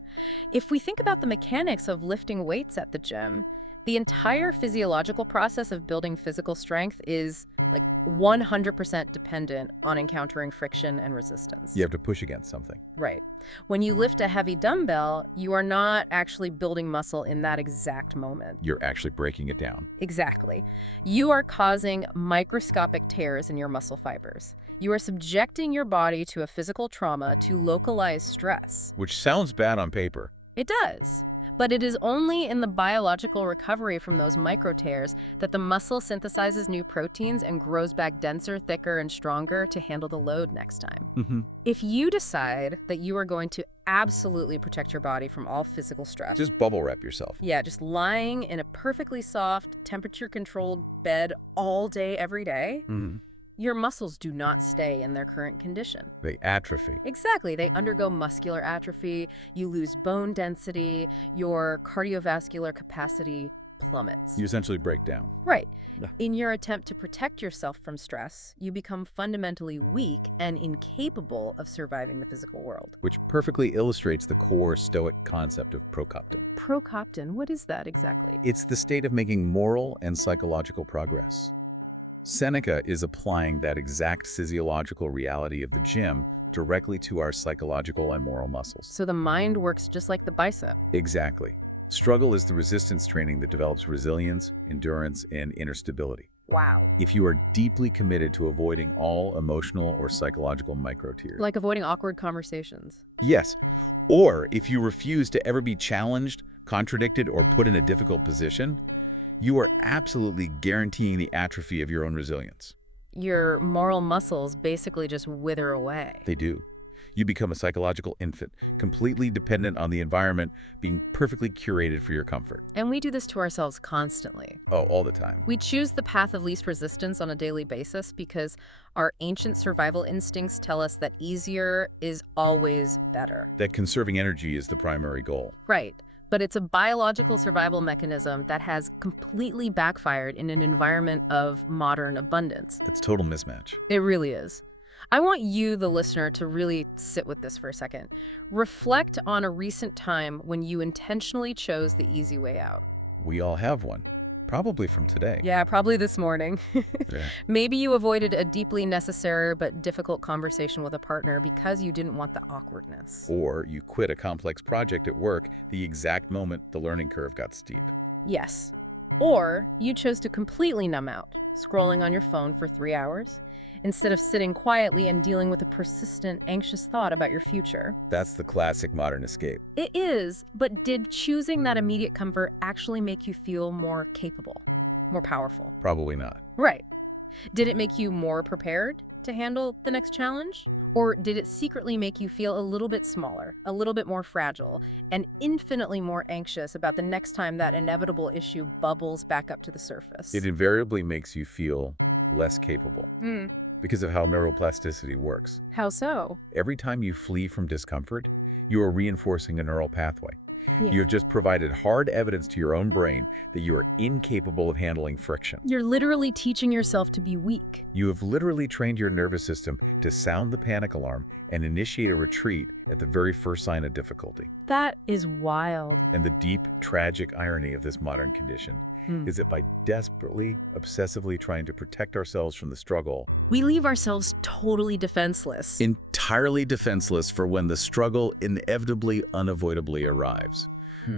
If we think about the mechanics of lifting weights at the gym, the entire physiological process of building physical strength is like 100% dependent on encountering friction and resistance. You have to push against something. Right. When you lift a heavy dumbbell, you are not actually building muscle in that exact moment. You're actually breaking it down. Exactly. You are causing microscopic tears in your muscle fibers. You are subjecting your body to a physical trauma to localize stress. Which sounds bad on paper. It does. But it is only in the biological recovery from those micro tears that the muscle synthesizes new proteins and grows back denser, thicker, and stronger to handle the load next time. If you decide that you are going to absolutely protect your body from all physical stress. Just bubble wrap yourself. Yeah, just lying in a perfectly soft, temperature-controlled bed all day, every day. Your muscles do not stay in their current condition. They atrophy. Exactly. They undergo muscular atrophy, you lose bone density, your cardiovascular capacity plummets. You essentially break down. Right. In your attempt to protect yourself from stress, you become fundamentally weak and incapable of surviving the physical world. Which perfectly illustrates the core Stoic concept of prokopton. Prokopton, what is that exactly? It's the state of making moral and psychological progress. Seneca is applying that exact physiological reality of the gym directly to our psychological and moral muscles. So the mind works just like the bicep. Exactly. Struggle is the resistance training that develops resilience, endurance, and inner stability. Wow. If you are deeply committed to avoiding all emotional or psychological micro-tears. Like avoiding awkward conversations. Yes. Or if you refuse to ever be challenged, contradicted, or put in a difficult position, you are absolutely guaranteeing the atrophy of your own resilience. Your moral muscles basically just wither away. They do. You become a psychological infant, completely dependent on the environment being perfectly curated for your comfort. And we do this to ourselves constantly. Oh, all the time. We choose the path of least resistance on a daily basis because our ancient survival instincts tell us that easier is always better. That conserving energy is the primary goal. Right. But it's a biological survival mechanism that has completely backfired in an environment of modern abundance. That's total mismatch. It really is. I want you, the listener, to really sit with this for a second. Reflect on a recent time when you intentionally chose the easy way out. We all have one, probably from today. Yeah, probably this morning. Yeah. Maybe you avoided a deeply necessary but difficult conversation with a partner because you didn't want the awkwardness. Or you quit a complex project at work the exact moment the learning curve got steep. Yes. Or you chose to completely numb out, scrolling on your phone for 3 hours, instead of sitting quietly and dealing with a persistent, anxious thought about your future. That's the classic modern escape. It is, but did choosing that immediate comfort actually make you feel more capable, more powerful? Probably not. Right. Did it make you more prepared to handle the next challenge? Or did it secretly make you feel a little bit smaller, a little bit more fragile, and infinitely more anxious about the next time that inevitable issue bubbles back up to the surface? It invariably makes you feel less capable because of how neuroplasticity works. How so? Every time you flee from discomfort, you are reinforcing a neural pathway. Yeah. You have just provided hard evidence to your own brain that you are incapable of handling friction. You're literally teaching yourself to be weak. You have literally trained your nervous system to sound the panic alarm and initiate a retreat at the very first sign of difficulty. That is wild. And the deep, tragic irony of this modern condition is that by desperately, obsessively trying to protect ourselves from the struggle, We leave ourselves totally defenseless. entirely defenseless for when the struggle inevitably, unavoidably arrives.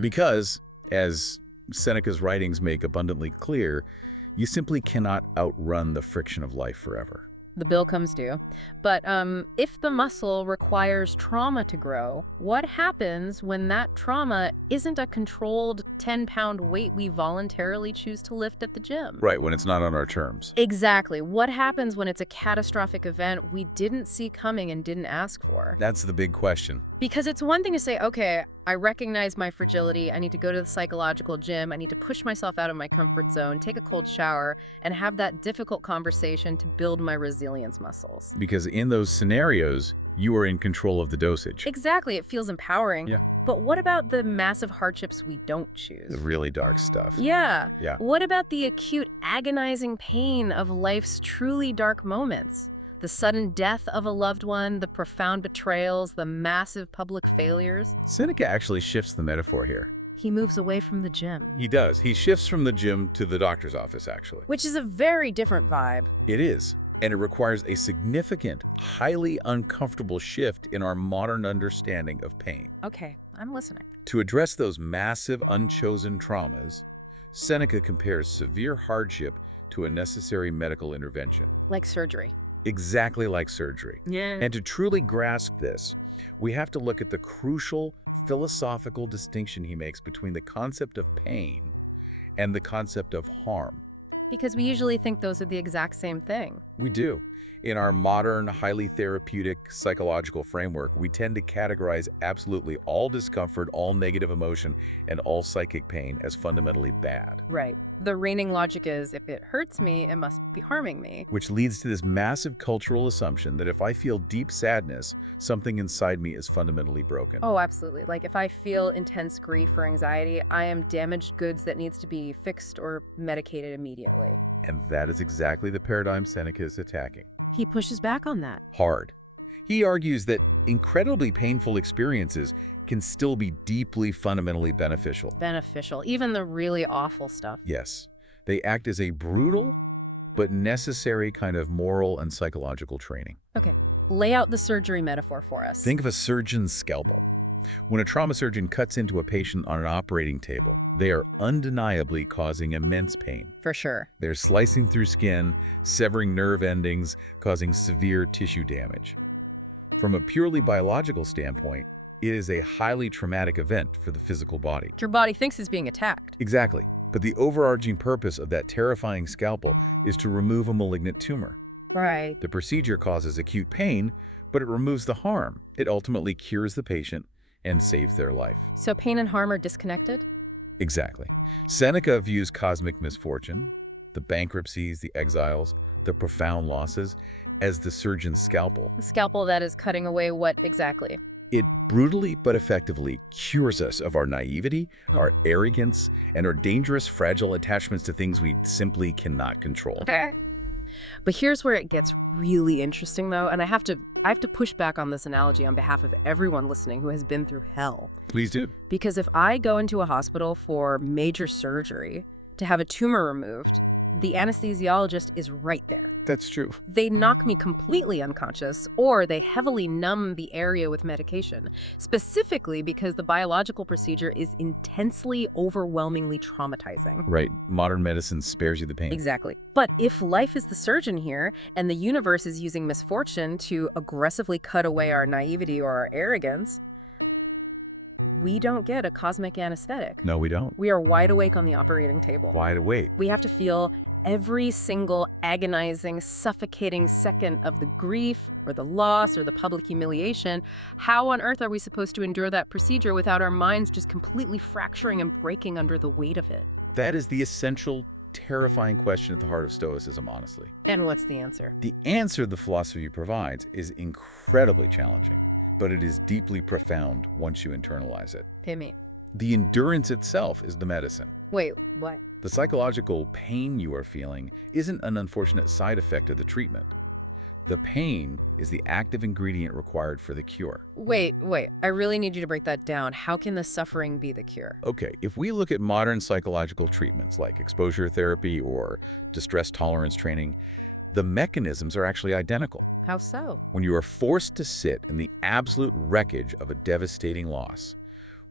Because, as Seneca's writings make abundantly clear, you simply cannot outrun the friction of life forever. The bill comes due. But if the muscle requires trauma to grow, what happens when that trauma isn't a controlled 10-pound weight we voluntarily choose to lift at the gym? Right, when it's not on our terms. Exactly. What happens when it's a catastrophic event we didn't see coming and didn't ask for? That's the big question. Because it's one thing to say, okay, I recognize my fragility. I need to go to the psychological gym. I need to push myself out of my comfort zone, take a cold shower, and have that difficult conversation to build my resilience muscles. Because in those scenarios, you are in control of the dosage. Exactly. It feels empowering. Yeah. But what about the massive hardships we don't choose? The really dark stuff. Yeah. Yeah. What about the acute, agonizing pain of life's truly dark moments? The sudden death of a loved one, the profound betrayals, the massive public failures. Seneca actually shifts the metaphor here. He moves away from the gym, He does. He shifts from the gym to the doctor's office, actually. which is a very different vibe. It is. And it requires a significant, highly uncomfortable shift in our modern understanding of pain. Okay, I'm listening. To address those massive, unchosen traumas, Seneca compares severe hardship to a necessary medical intervention, Like surgery. exactly like surgery. Yeah. And to truly grasp this, we have to look at the crucial philosophical distinction he makes between the concept of pain and the concept of harm. Because we usually think those are the exact same thing. We do. In our modern, highly therapeutic psychological framework, we tend to categorize absolutely all discomfort, all negative emotion, and all psychic pain as fundamentally bad. Right. The reigning logic is, if it hurts me, it must be harming me. Which leads to this massive cultural assumption that if I feel deep sadness, something inside me is fundamentally broken. Oh, absolutely. Like if I feel intense grief or anxiety, I am damaged goods that needs to be fixed or medicated immediately. And that is exactly the paradigm Seneca is attacking. He pushes back on that. Hard. He argues that incredibly painful experiences can still be deeply fundamentally beneficial. Beneficial. Even the really awful stuff. Yes, they act as a brutal but necessary kind of moral and psychological training. Okay. Lay out the surgery metaphor for us. Think of a surgeon's scalpel. When a trauma surgeon cuts into a patient on an operating table, they are undeniably causing immense pain. For sure. They're slicing through skin, severing nerve endings, causing severe tissue damage. From a purely biological standpoint, it is a highly traumatic event for the physical body. Your body thinks it's being attacked. Exactly. But the overarching purpose of that terrifying scalpel is to remove a malignant tumor. Right. The procedure causes acute pain, but it removes the harm. It ultimately cures the patient and saves their life. So pain and harm are disconnected? Exactly. Seneca views cosmic misfortune, the bankruptcies, the exiles, the profound losses, as the surgeon's scalpel. A scalpel that is cutting away what exactly? It brutally but effectively cures us of our naivety, our arrogance, and our dangerous, fragile attachments to things we simply cannot control. Okay. But here's where it gets really interesting, though, and I have to push back on this analogy on behalf of everyone listening who has been through hell. Please do. Because if I go into a hospital for major surgery to have a tumor removed, the anesthesiologist is right there. That's true. They knock me completely unconscious, or they heavily numb the area with medication, specifically because the biological procedure is intensely, overwhelmingly traumatizing. Right. Modern medicine spares you the pain. Exactly. But if life is the surgeon here, and the universe is using misfortune to aggressively cut away our naivety or our arrogance, we don't get a cosmic anesthetic. No, we don't. We are wide awake on the operating table. Wide awake. We have to feel every single agonizing, suffocating second of the grief or the loss or the public humiliation. How on earth are we supposed to endure that procedure without our minds just completely fracturing and breaking under the weight of it? That is the essential, terrifying question at the heart of Stoicism, honestly. And what's the answer? The answer the philosophy provides is incredibly challenging, but it is deeply profound once you internalize it. Pay me. The endurance itself is the medicine. Wait, what? The psychological pain you are feeling isn't an unfortunate side effect of the treatment. The pain is the active ingredient required for the cure. Wait. I really need you to break that down. How can the suffering be the cure? Okay, if we look at modern psychological treatments like exposure therapy or distress tolerance training, the mechanisms are actually identical. How so? When you are forced to sit in the absolute wreckage of a devastating loss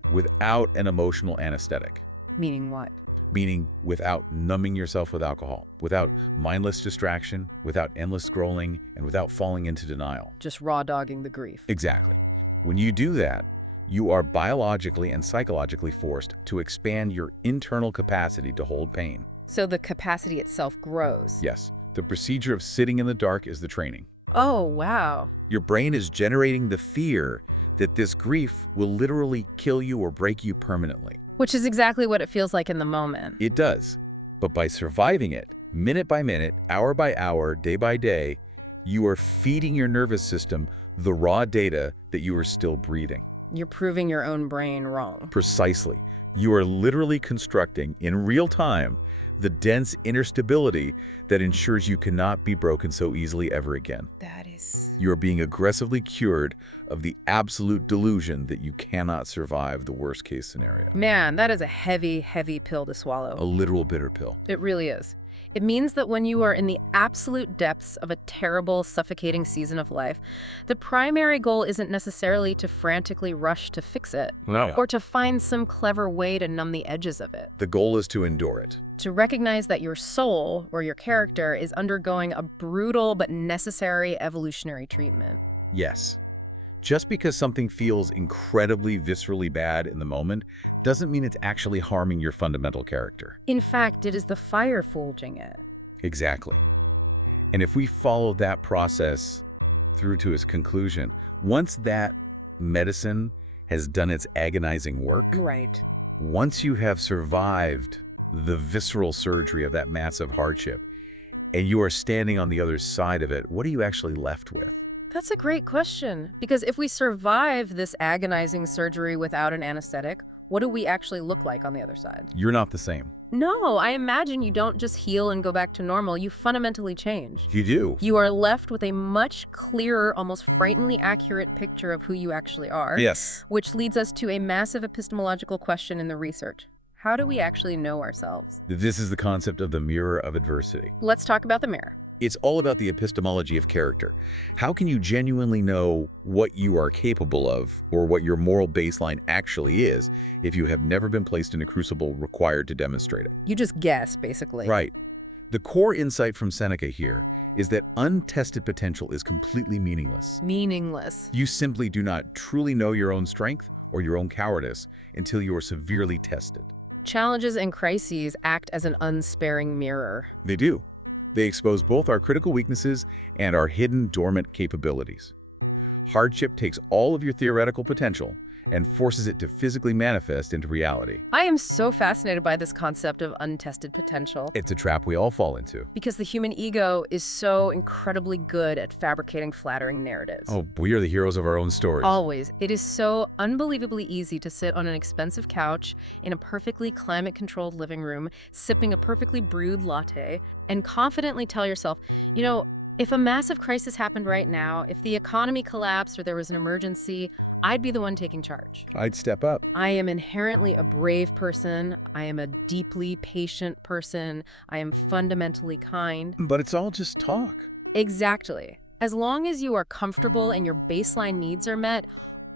without an emotional anesthetic, Meaning what? meaning without numbing yourself with alcohol, without mindless distraction, without endless scrolling, and without falling into denial. Just raw dogging the grief. Exactly. When you do that, you are biologically and psychologically forced to expand your internal capacity to hold pain. So the capacity itself grows. Yes, the procedure of sitting in the dark is the training. Oh, wow. Your brain is generating the fear that this grief will literally kill you or break you permanently. Which is exactly what it feels like in the moment. It does. But by surviving it, minute by minute, hour by hour, day by day, you are feeding your nervous system the raw data that you are still breathing. You're proving your own brain wrong. Precisely. You are literally constructing, in real time, the dense inner stability that ensures you cannot be broken so easily ever again. That is... You are being aggressively cured of the absolute delusion that you cannot survive the worst case scenario. Man, that is a heavy, heavy pill to A swallow. literal bitter pill. It really is. It means that when you are in the absolute depths of a terrible, suffocating season of life, the primary goal isn't necessarily to frantically rush to fix it No. or to find some clever way to numb the edges of it. The goal is to endure it. To recognize that your soul or your character is undergoing a brutal but necessary evolutionary treatment. Yes. Just because something feels incredibly viscerally bad in the moment doesn't mean it's actually harming your fundamental character. In fact, it is the fire forging it. Exactly. And if we follow that process through to its conclusion, once that medicine has done its agonizing work, Right. once you have survived the visceral surgery of that massive hardship, and you are standing on the other side of it, what are you actually left with? That's a great question. Because if we survive this agonizing surgery without an anesthetic, what do we actually look like on the other side? You're not the same. No, I imagine you don't just heal and go back to normal. You fundamentally change. You do. You are left with a much clearer, almost frighteningly accurate picture of who you actually are. Yes. Which leads us to a massive epistemological question in the research. How do we actually know ourselves? This is the concept of the mirror of adversity. Let's talk about the mirror. It's all about the epistemology of character. How can you genuinely know what you are capable of or what your moral baseline actually is if you have never been placed in a crucible required to demonstrate it? You just guess, basically. Right. The core insight from Seneca here is that untested potential is completely meaningless. Meaningless. You simply do not truly know your own strength or your own cowardice until you are severely tested. Challenges and crises act as an unsparing mirror. They do. They expose both our critical weaknesses and our hidden dormant capabilities. Hardship takes all of your theoretical potential and forces it to physically manifest into reality. I am so fascinated by this concept of untested potential It's a trap we all fall into. because the human ego is so incredibly good at fabricating flattering narratives. Oh, we are the heroes of our own stories. Always. It is so unbelievably easy to sit on an expensive couch in a perfectly climate-controlled living room, sipping a perfectly brewed latte, and confidently tell yourself, you know, if a massive crisis happened right now, if the economy collapsed or there was an emergency, I'd be the one taking charge. I'd step up. I am inherently a brave person. I am a deeply patient person. I am fundamentally kind. But it's all just talk. Exactly. As long as you are comfortable and your baseline needs are met,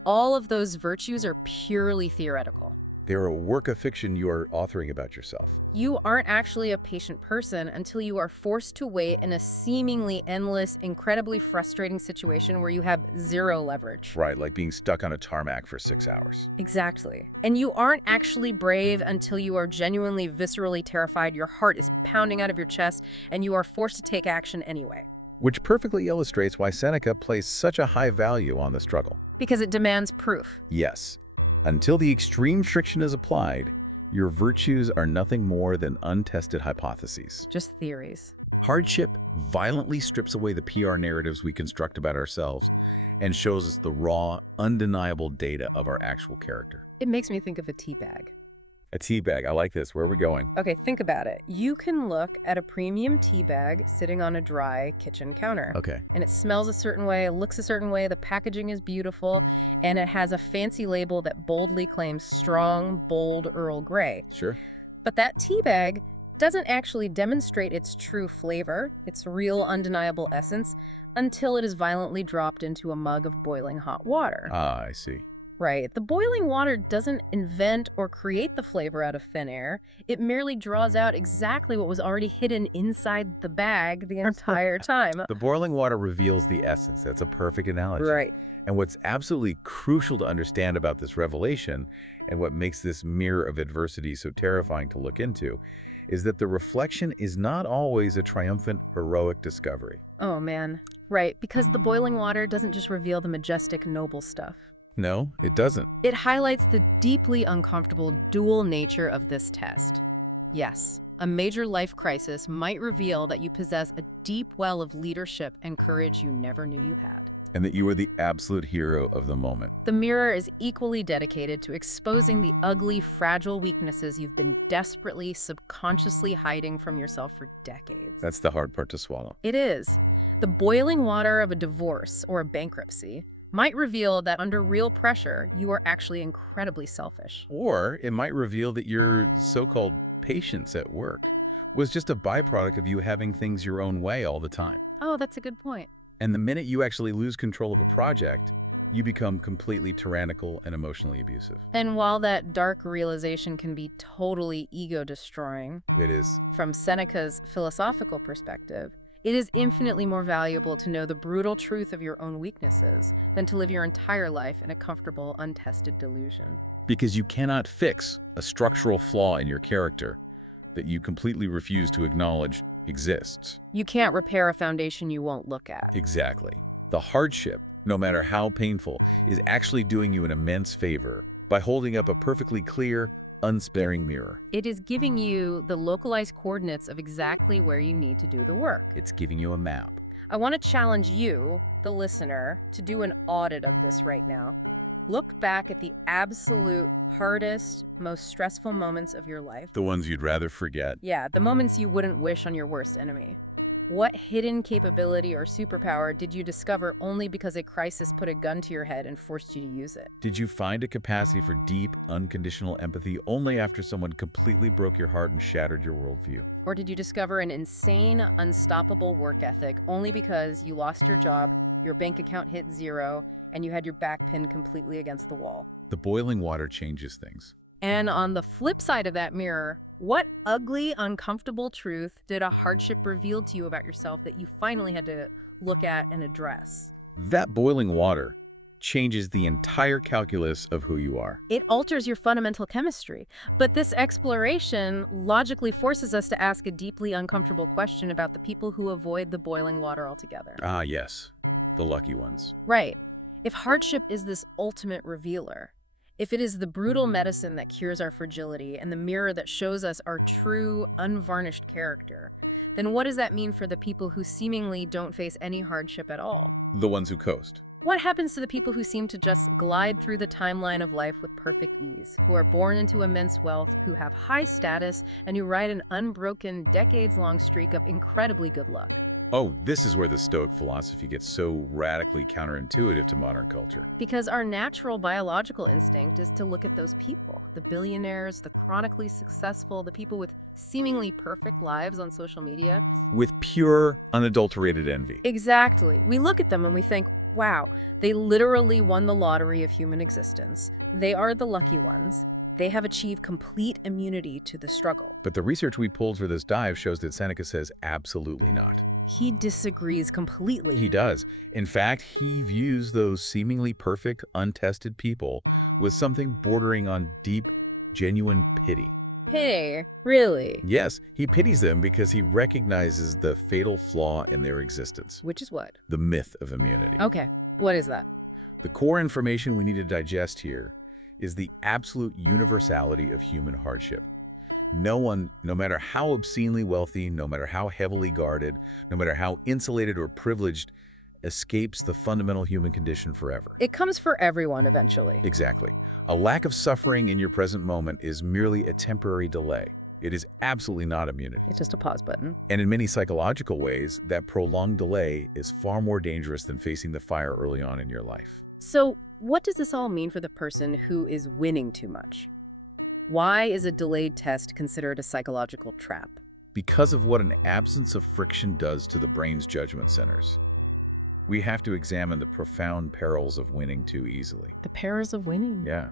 all of those virtues are purely theoretical. They're a work of fiction you are authoring about yourself. You aren't actually a patient person until you are forced to wait in a seemingly endless, incredibly frustrating situation where you have zero leverage. Right, like being stuck on a tarmac for 6 hours. Exactly. And you aren't actually brave until you are genuinely, viscerally terrified, your heart is pounding out of your chest, and you are forced to take action anyway. Which perfectly illustrates why Seneca placed such a high value on the struggle. Because it demands proof. Yes, until the extreme friction is applied, your virtues are nothing more than untested hypotheses. Just theories. Hardship violently strips away the PR narratives we construct about ourselves and shows us the raw, undeniable data of our actual character. It makes me think of a tea bag. A tea bag. I like this. Where are we going? Okay, think about it. You can look at a premium tea bag sitting on a dry kitchen counter. Okay. And it smells a certain way, it looks a certain way, the packaging is beautiful, and it has a fancy label that boldly claims strong, bold Earl Grey. Sure. But that tea bag doesn't actually demonstrate its true flavor, its real undeniable essence, until it is violently dropped into a mug of boiling hot water. Ah, I see. Right. The boiling water doesn't invent or create the flavor out of thin air. It merely draws out exactly what was already hidden inside the bag the entire time. The boiling water reveals the essence. That's a perfect analogy. Right. And what's absolutely crucial to understand about this revelation, and what makes this mirror of adversity so terrifying to look into, is that the reflection is not always a triumphant, heroic discovery. Oh, man. Right. Because the boiling water doesn't just reveal the majestic, noble stuff. No, it doesn't. It highlights the deeply uncomfortable dual nature of this test. Yes, a major life crisis might reveal that you possess a deep well of leadership and courage you never knew you had. And that you are the absolute hero of the moment. The mirror is equally dedicated to exposing the ugly, fragile weaknesses you've been desperately, subconsciously hiding from yourself for decades. That's the hard part to swallow. It is. The boiling water of a divorce or a bankruptcy might reveal that under real pressure, you are actually incredibly selfish. Or it might reveal that your so-called patience at work was just a byproduct of you having things your own way all the time. Oh, that's a good point. And the minute you actually lose control of a project, you become completely tyrannical and emotionally abusive. And while that dark realization can be totally ego-destroying, It is. from Seneca's philosophical perspective, it is infinitely more valuable to know the brutal truth of your own weaknesses than to live your entire life in a comfortable, untested delusion. Because you cannot fix a structural flaw in your character that you completely refuse to acknowledge exists. You can't repair a foundation you won't look at. Exactly. The hardship, no matter how painful, is actually doing you an immense favor by holding up a perfectly clear, unsparing mirror. It is giving you the localized coordinates of exactly where you need to do the work. It's giving you a map. I want to challenge you, the listener, to do an audit of this right now. Look back at the absolute hardest, most stressful moments of your life. The ones you'd rather forget. Yeah, the moments you wouldn't wish on your worst enemy. What hidden capability or superpower did you discover only because a crisis put a gun to your head and forced you to use it? Did you find a capacity for deep, unconditional empathy only after someone completely broke your heart and shattered your worldview? Or did you discover an insane, unstoppable work ethic only because you lost your job, your bank account hit zero, and you had your back pinned completely against the wall? The boiling water changes things. And on the flip side of that mirror, what ugly, uncomfortable truth did a hardship reveal to you about yourself that you finally had to look at and address? That boiling water changes the entire calculus of who you are. It alters your fundamental chemistry. But this exploration logically forces us to ask a deeply uncomfortable question about the people who avoid the boiling water altogether. Ah, yes. The lucky ones. Right. If hardship is this ultimate revealer, If it is the brutal medicine that cures our fragility and the mirror that shows us our true, unvarnished character, then what does that mean for the people who seemingly don't face any hardship at all? The ones who coast. What happens to the people who seem to just glide through the timeline of life with perfect ease, who are born into immense wealth, who have high status, and who ride an unbroken, decades-long streak of incredibly good luck? Oh, this is where the Stoic philosophy gets so radically counterintuitive to modern culture. Because our natural biological instinct is to look at those people, the billionaires, the chronically successful, the people with seemingly perfect lives on social media. With pure, unadulterated envy. Exactly. We look at them and we think, wow, they literally won the lottery of human existence. They are the lucky ones. They have achieved complete immunity to the struggle. But the research we pulled for this dive shows that Seneca says absolutely not. He disagrees completely. He does. In fact, he views those seemingly perfect, untested people with something bordering on deep, genuine pity. Pity? Really? Yes, he pities them because he recognizes the fatal flaw in their existence. Which is what? The myth of immunity. Okay, what is that? The core information we need to digest here is the absolute universality of human hardship. No one, no matter how obscenely wealthy, no matter how heavily guarded, no matter how insulated or privileged, escapes the fundamental human condition forever. It comes for everyone eventually. Exactly. A lack of suffering in your present moment is merely a temporary delay. It is absolutely not immunity. It's just a pause button. And in many psychological ways, that prolonged delay is far more dangerous than facing the fire early on in your life. So, what does this all mean for the person who is winning too much? Why is a delayed test considered a psychological trap? Because of what an absence of friction does to the brain's judgment centers. We have to examine the profound perils of winning too easily. The perils of winning. Yeah.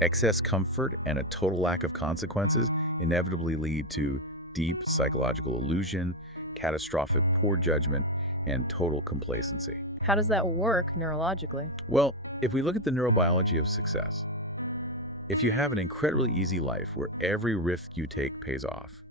Excess comfort and a total lack of consequences inevitably lead to deep psychological illusion, catastrophic poor judgment, and total complacency. How does that work neurologically? Well, if we look at the neurobiology of success, if you have an incredibly easy life where every risk you take pays off,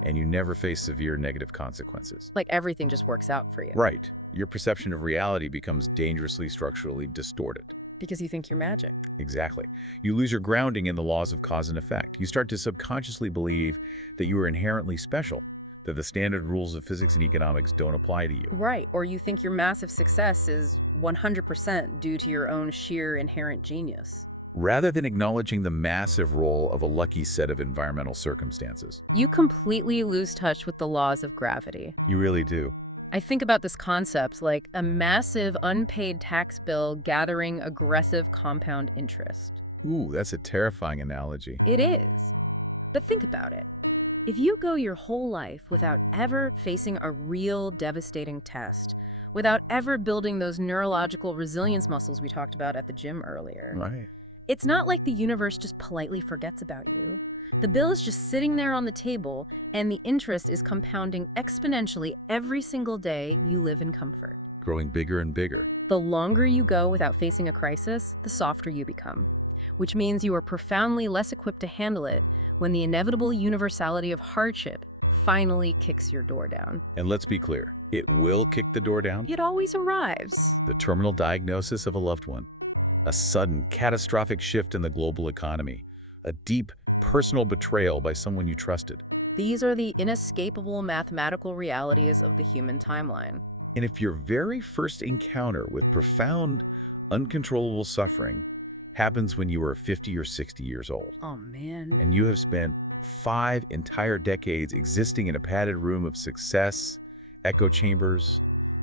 and you never face severe negative consequences. Like everything just works out for you. Right. Your perception of reality becomes dangerously structurally distorted. Because you think you're magic. Exactly. You lose your grounding in the laws of cause and effect. You start to subconsciously believe that you are inherently special, that the standard rules of physics and economics don't apply to you. Right. Or you think your massive success is 100% due to your own sheer inherent genius. Rather than acknowledging the massive role of a lucky set of environmental circumstances. You completely lose touch with the laws of gravity. You really do. I think about this concept like a massive unpaid tax bill gathering aggressive compound interest. Ooh, that's a terrifying analogy. It is. But think about it. If you go your whole life without ever facing a real devastating test, without ever building those neurological resilience muscles we talked about at the gym earlier, Right. it's not like the universe just politely forgets about you. The bill is just sitting there on the table, and the interest is compounding exponentially every single day you live in comfort. Growing bigger and bigger. The longer you go without facing a crisis, the softer you become, which means you are profoundly less equipped to handle it when the inevitable universality of hardship finally kicks your door down. And let's be clear, it will kick the door down. It always arrives. The terminal diagnosis of a loved one. A sudden, catastrophic shift in the global economy. A deep, personal betrayal by someone you trusted. These are the inescapable mathematical realities of the human timeline. And if your very first encounter with profound, uncontrollable suffering happens when you are 50 or 60 years old, Oh, man. and you have spent 5 entire decades existing in a padded room of success, echo chambers,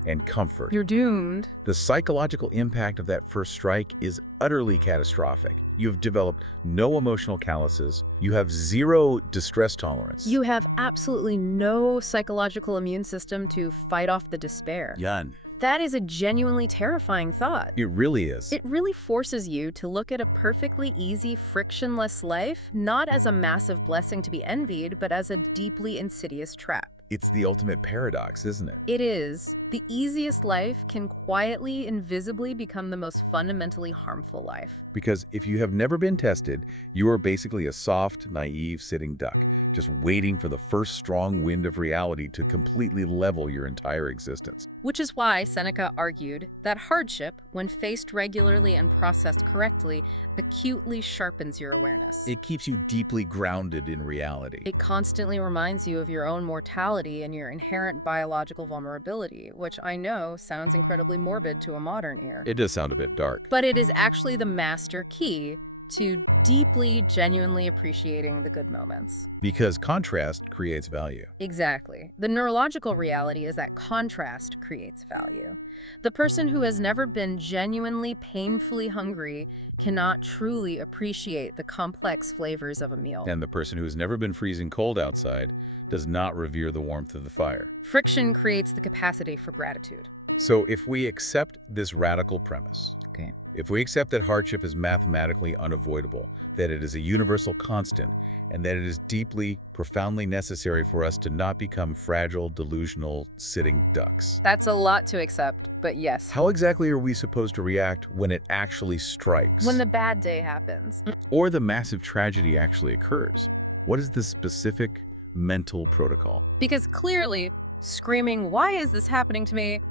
and comfort, You're doomed. the psychological impact of that first strike is utterly catastrophic. You have developed no emotional calluses. You have zero distress tolerance. You have absolutely no psychological immune system to fight off the despair. Yun. That is a genuinely terrifying thought. It really is. It really forces you to look at a perfectly easy, frictionless life, not as a massive blessing to be envied, but as a deeply insidious trap. It's the ultimate paradox, isn't it? It is. The easiest life can quietly, invisibly become the most fundamentally harmful life. Because if you have never been tested, you are basically a soft, naive sitting duck, just waiting for the first strong wind of reality to completely level your entire existence. Which is why Seneca argued that hardship, when faced regularly and processed correctly, acutely sharpens your awareness. It keeps you deeply grounded in reality. It constantly reminds you of your own mortality and your inherent biological vulnerability, which I know sounds incredibly morbid to a modern ear. It does sound a bit dark. But it is actually the master key to deeply, genuinely appreciating the good moments. Because contrast creates value. Exactly. The neurological reality is that contrast creates value. The person who has never been genuinely, painfully hungry cannot truly appreciate the complex flavors of a meal. And the person who has never been freezing cold outside does not revere the warmth of the fire. Friction creates the capacity for gratitude. So if we accept this radical premise, Okay. if we accept that hardship is mathematically unavoidable, that it is a universal constant, and that it is deeply, profoundly necessary for us to not become fragile, delusional, sitting ducks, That's a lot to accept, but yes. how exactly are we supposed to react when it actually strikes? When the bad day happens. or the massive tragedy actually occurs? What is the specific mental protocol? Because clearly, screaming, "Why is this happening to me?"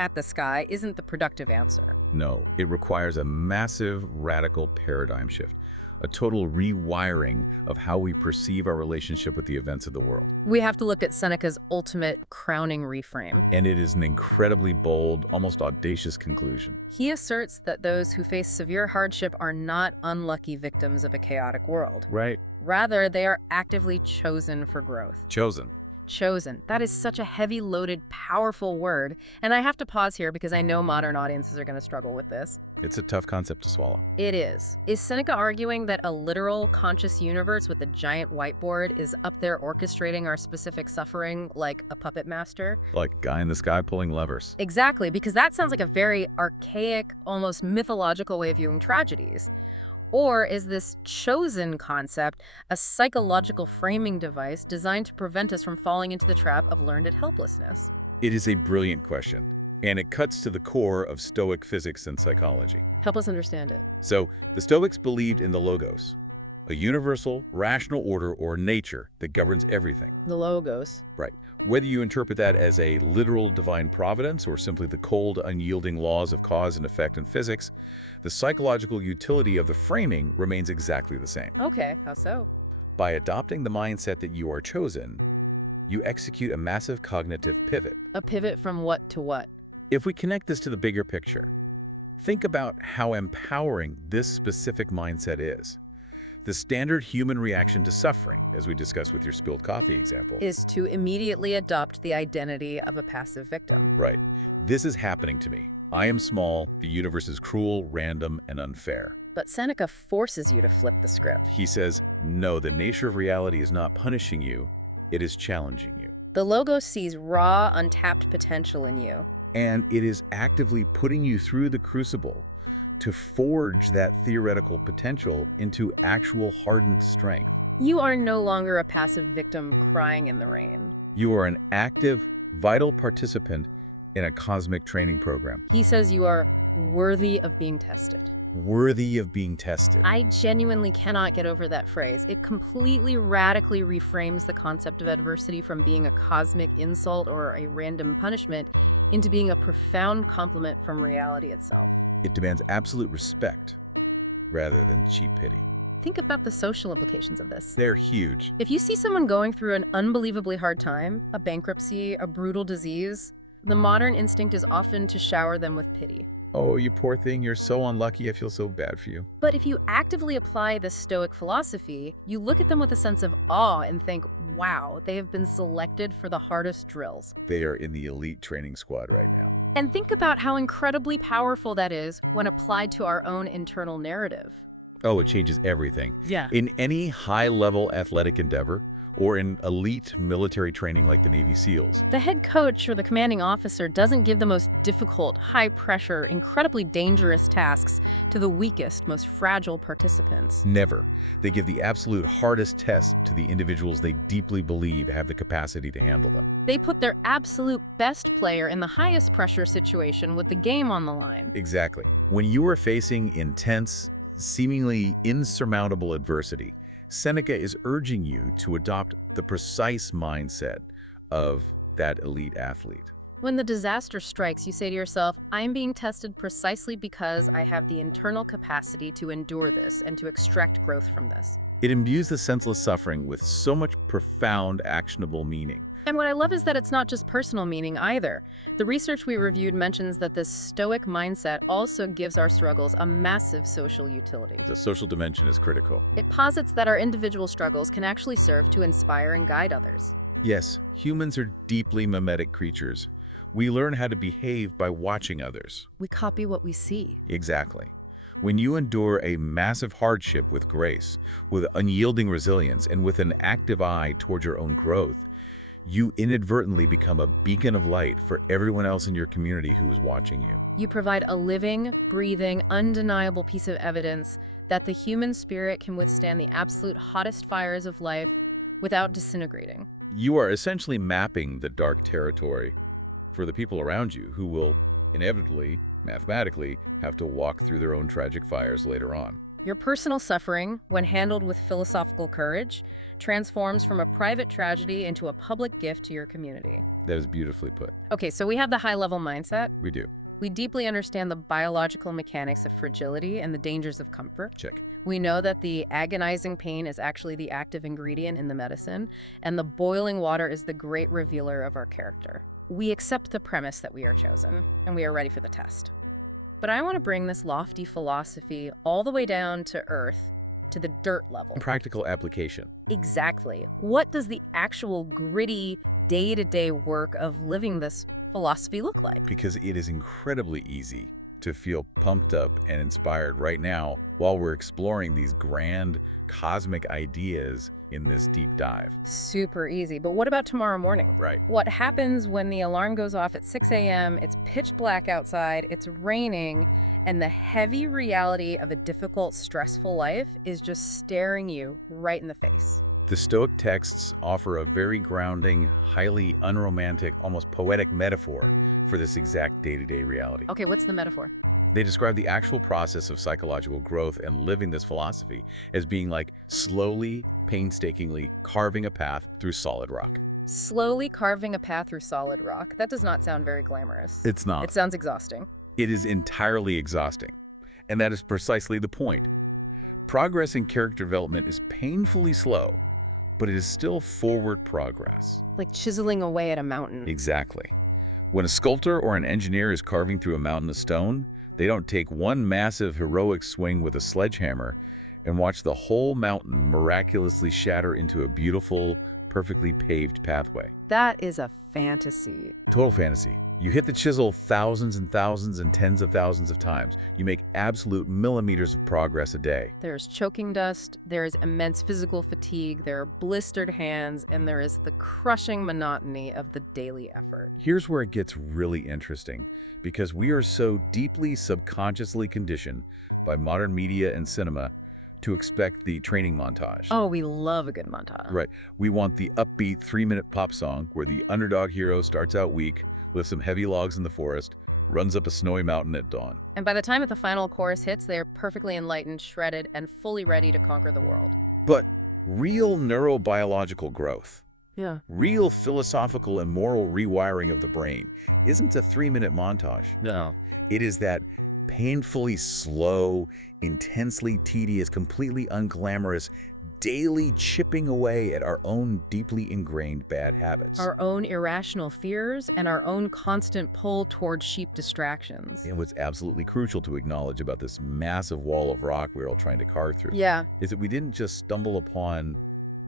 at the sky isn't the productive answer. No, it requires a massive, radical paradigm shift, a total rewiring of how we perceive our relationship with the events of the world. We have to look at Seneca's ultimate crowning reframe. And it is an incredibly bold, almost audacious conclusion. He asserts that those who face severe hardship are not unlucky victims of a chaotic world. Right. Rather, they are actively chosen for growth. Chosen. Chosen. That is such a heavy loaded, powerful word. And I have to pause here because I know modern audiences are going to struggle with this. It's a tough concept to swallow. It is. Is Seneca arguing that a literal, conscious universe with a giant whiteboard is up there orchestrating our specific suffering like a puppet master? Like a guy in the sky pulling levers. Exactly, because that sounds like a very archaic, almost mythological way of viewing tragedies. Or is this chosen concept a psychological framing device designed to prevent us from falling into the trap of learned helplessness? It is a brilliant question, and it cuts to the core of Stoic physics and psychology. Help us understand it. So, the Stoics believed in the logos, a universal, rational order or nature that governs everything. The logos. Right. Whether you interpret that as a literal divine providence or simply the cold, unyielding laws of cause and effect in physics, the psychological utility of the framing remains exactly the same. Okay, how so? By adopting the mindset that you are chosen, you execute a massive cognitive pivot. A pivot from what to what? If we connect this to the bigger picture, think about how empowering this specific mindset is. The standard human reaction to suffering, as we discussed with your spilled coffee example, Is to immediately adopt the identity of a passive victim. right. This is happening to me. I am small, the universe is cruel, random, and unfair. But Seneca forces you to flip the script. He says, no, the nature of reality is not punishing you, it is challenging you. The logos sees raw, untapped potential in you. And it is actively putting you through the crucible to forge that theoretical potential into actual hardened strength. You are no longer a passive victim crying in the rain. You are an active, vital participant in a cosmic training program, He says you are worthy of being tested. worthy of being tested. I genuinely cannot get over that phrase. It completely radically reframes the concept of adversity from being a cosmic insult or a random punishment into being a profound compliment from reality itself. It demands absolute respect rather than cheap pity. Think about the social implications of this. They're huge. If you see someone going through an unbelievably hard time, a bankruptcy, a brutal disease, the modern instinct is often to shower them with pity. Oh, you poor thing, you're so unlucky, I feel so bad for you. But if you actively apply the Stoic philosophy, you look at them with a sense of awe and think, wow, they have been selected for the hardest drills. They are in the elite training squad right now. And think about how incredibly powerful that is when applied to our own internal narrative. Oh, it changes everything. Yeah. In any high-level athletic endeavor or in elite military training like the Navy SEALs. The head coach or the commanding officer doesn't give the most difficult, high-pressure, incredibly dangerous tasks to the weakest, most fragile participants. Never. They give the absolute hardest test to the individuals they deeply believe have the capacity to handle them. They put their absolute best player in the highest pressure situation with the game on the line. Exactly. When you are facing intense, seemingly insurmountable adversity, Seneca is urging you to adopt the precise mindset of that elite athlete. When the disaster strikes, you say to yourself, I'm being tested precisely because I have the internal capacity to endure this and to extract growth from this. It imbues the senseless suffering with so much profound, actionable meaning. And what I love is that it's not just personal meaning either. The research we reviewed mentions that this Stoic mindset also gives our struggles a massive social utility. The social dimension is critical. It posits that our individual struggles can actually serve to inspire and guide others. Yes, humans are deeply mimetic creatures. We learn how to behave by watching others. We copy what we see. Exactly. When you endure a massive hardship with grace, with unyielding resilience, and with an active eye toward your own growth, you inadvertently become a beacon of light for everyone else in your community who is watching you. You provide a living, breathing, undeniable piece of evidence that the human spirit can withstand the absolute hottest fires of life without disintegrating. You are essentially mapping the dark territory for the people around you who will inevitably, mathematically, have to walk through their own tragic fires later on. Your personal suffering, when handled with philosophical courage, transforms from a private tragedy into a public gift to your community. That is beautifully put. Okay, so we have the high-level mindset. We do. We deeply understand the biological mechanics of fragility and the dangers of comfort. Check. We know that the agonizing pain is actually the active ingredient in the medicine, and the boiling water is the great revealer of our character. We accept the premise that we are chosen, and we are ready for the test. But I want to bring this lofty philosophy all the way down to earth, to the dirt level. Practical application. Exactly. What does the actual gritty, day-to-day work of living this philosophy look like? Because it is incredibly easy to feel pumped up and inspired right now while we're exploring these grand cosmic ideas in this deep dive. Super easy. But what about tomorrow morning? Right. What happens when the alarm goes off at 6 a.m., it's pitch black outside, it's raining, and the heavy reality of a difficult, stressful life is just staring you right in the face? The Stoic texts offer a very grounding, highly unromantic, almost poetic metaphor for this exact day-to-day reality. Okay, what's the metaphor? They describe the actual process of psychological growth and living this philosophy as being like slowly, painstakingly carving a path through solid rock. Slowly carving a path through solid rock. That does not sound very glamorous. It's not. It sounds exhausting. It is entirely exhausting. And that is precisely the point. Progress in character development is painfully slow, but it is still forward progress. Like chiseling away at a mountain. Exactly. When a sculptor or an engineer is carving through a mountain of stone, they don't take one massive heroic swing with a sledgehammer and watch the whole mountain miraculously shatter into a beautiful, perfectly paved pathway. That is a fantasy. Total fantasy. You hit the chisel thousands and thousands and tens of thousands of times. You make absolute millimeters of progress a day. There's choking dust, there is immense physical fatigue, there are blistered hands, and there is the crushing monotony of the daily effort. Here's where it gets really interesting, because we are so deeply subconsciously conditioned by modern media and cinema to expect the training montage. Oh, we love a good montage. Right. We want the upbeat 3-minute pop song where the underdog hero starts out weak, lifts some heavy logs in the forest, runs up a snowy mountain at dawn. And by the time that the final chorus hits, they are perfectly enlightened, shredded, and fully ready to conquer the world. But real neurobiological growth, Yeah. real philosophical and moral rewiring of the brain isn't a 3-minute montage. No. It is that painfully slow, intensely tedious, completely unglamorous, daily chipping away at our own deeply ingrained bad habits. Our own irrational fears and our own constant pull toward cheap distractions. And what's absolutely crucial to acknowledge about this massive wall of rock we're all trying to carve through Yeah. is that we didn't just stumble upon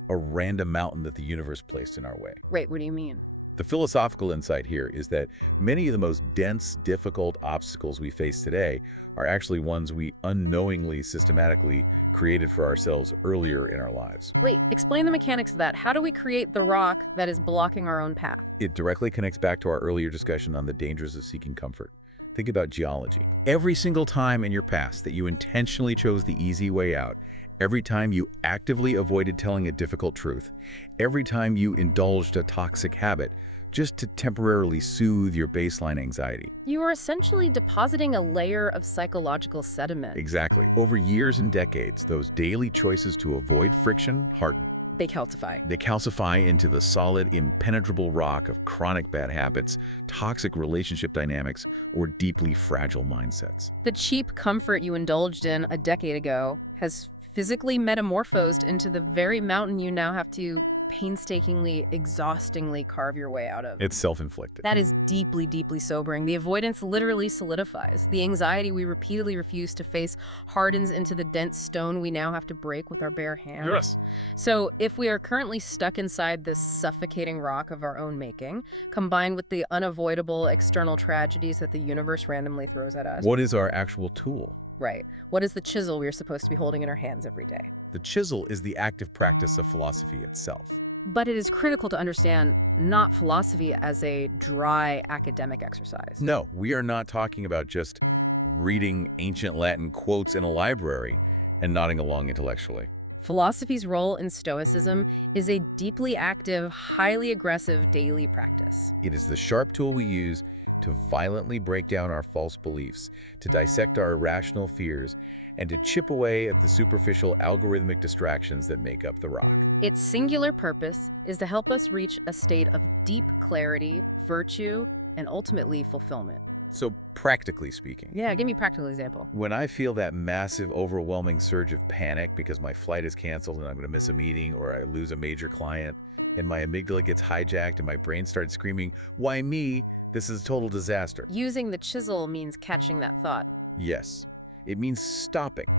a random mountain that the universe placed in our way. Wait, what do you mean? The philosophical insight here is that many of the most dense, difficult obstacles we face today are actually ones we unknowingly, systematically created for ourselves earlier in our lives. Wait, explain the mechanics of that. How do we create the rock that is blocking our own path? It directly connects back to our earlier discussion on the dangers of seeking comfort. Think about geology. Every single time in your past that you intentionally chose the easy way out, every time you actively avoided telling a difficult truth, every time you indulged a toxic habit, just to temporarily soothe your baseline anxiety. You are essentially depositing a layer of psychological sediment. Exactly. Over years and decades, those daily choices to avoid friction harden. They calcify. They calcify into the solid, impenetrable rock of chronic bad habits, toxic relationship dynamics, or deeply fragile mindsets. The cheap comfort you indulged in a decade ago has physically metamorphosed into the very mountain you now have to painstakingly, exhaustingly carve your way out of. It's self-inflicted. That is deeply, deeply sobering. The avoidance literally solidifies. The anxiety we repeatedly refuse to face hardens into the dense stone we now have to break with our bare hands. Yes. So if we are currently stuck inside this suffocating rock of our own making, combined with the unavoidable external tragedies that the universe randomly throws at us. What is our actual tool? Right. What is the chisel we are supposed to be holding in our hands every day? The chisel is the active practice of philosophy itself. But it is critical to understand not philosophy as a dry academic exercise. No, we are not talking about just reading ancient Latin quotes in a library and nodding along intellectually. Philosophy's role in Stoicism is a deeply active, highly aggressive daily practice. It is the sharp tool we use to violently break down our false beliefs, to dissect our irrational fears, and to chip away at the superficial algorithmic distractions that make up the rock. Its singular purpose is to help us reach a state of deep clarity, virtue, and ultimately fulfillment. So practically speaking, Yeah, give me a practical example. when I feel that massive, overwhelming surge of panic because my flight is canceled and I'm going to miss a meeting or I lose a major client and my amygdala gets hijacked and my brain starts screaming, "Why me? This is a total disaster." Using the chisel means catching that thought. Yes, it means stopping,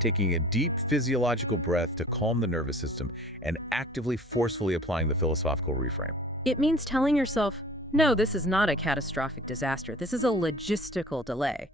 taking a deep physiological breath to calm the nervous system and actively, forcefully applying the philosophical reframe. It means telling yourself, no, this is not a catastrophic disaster. This is a logistical delay.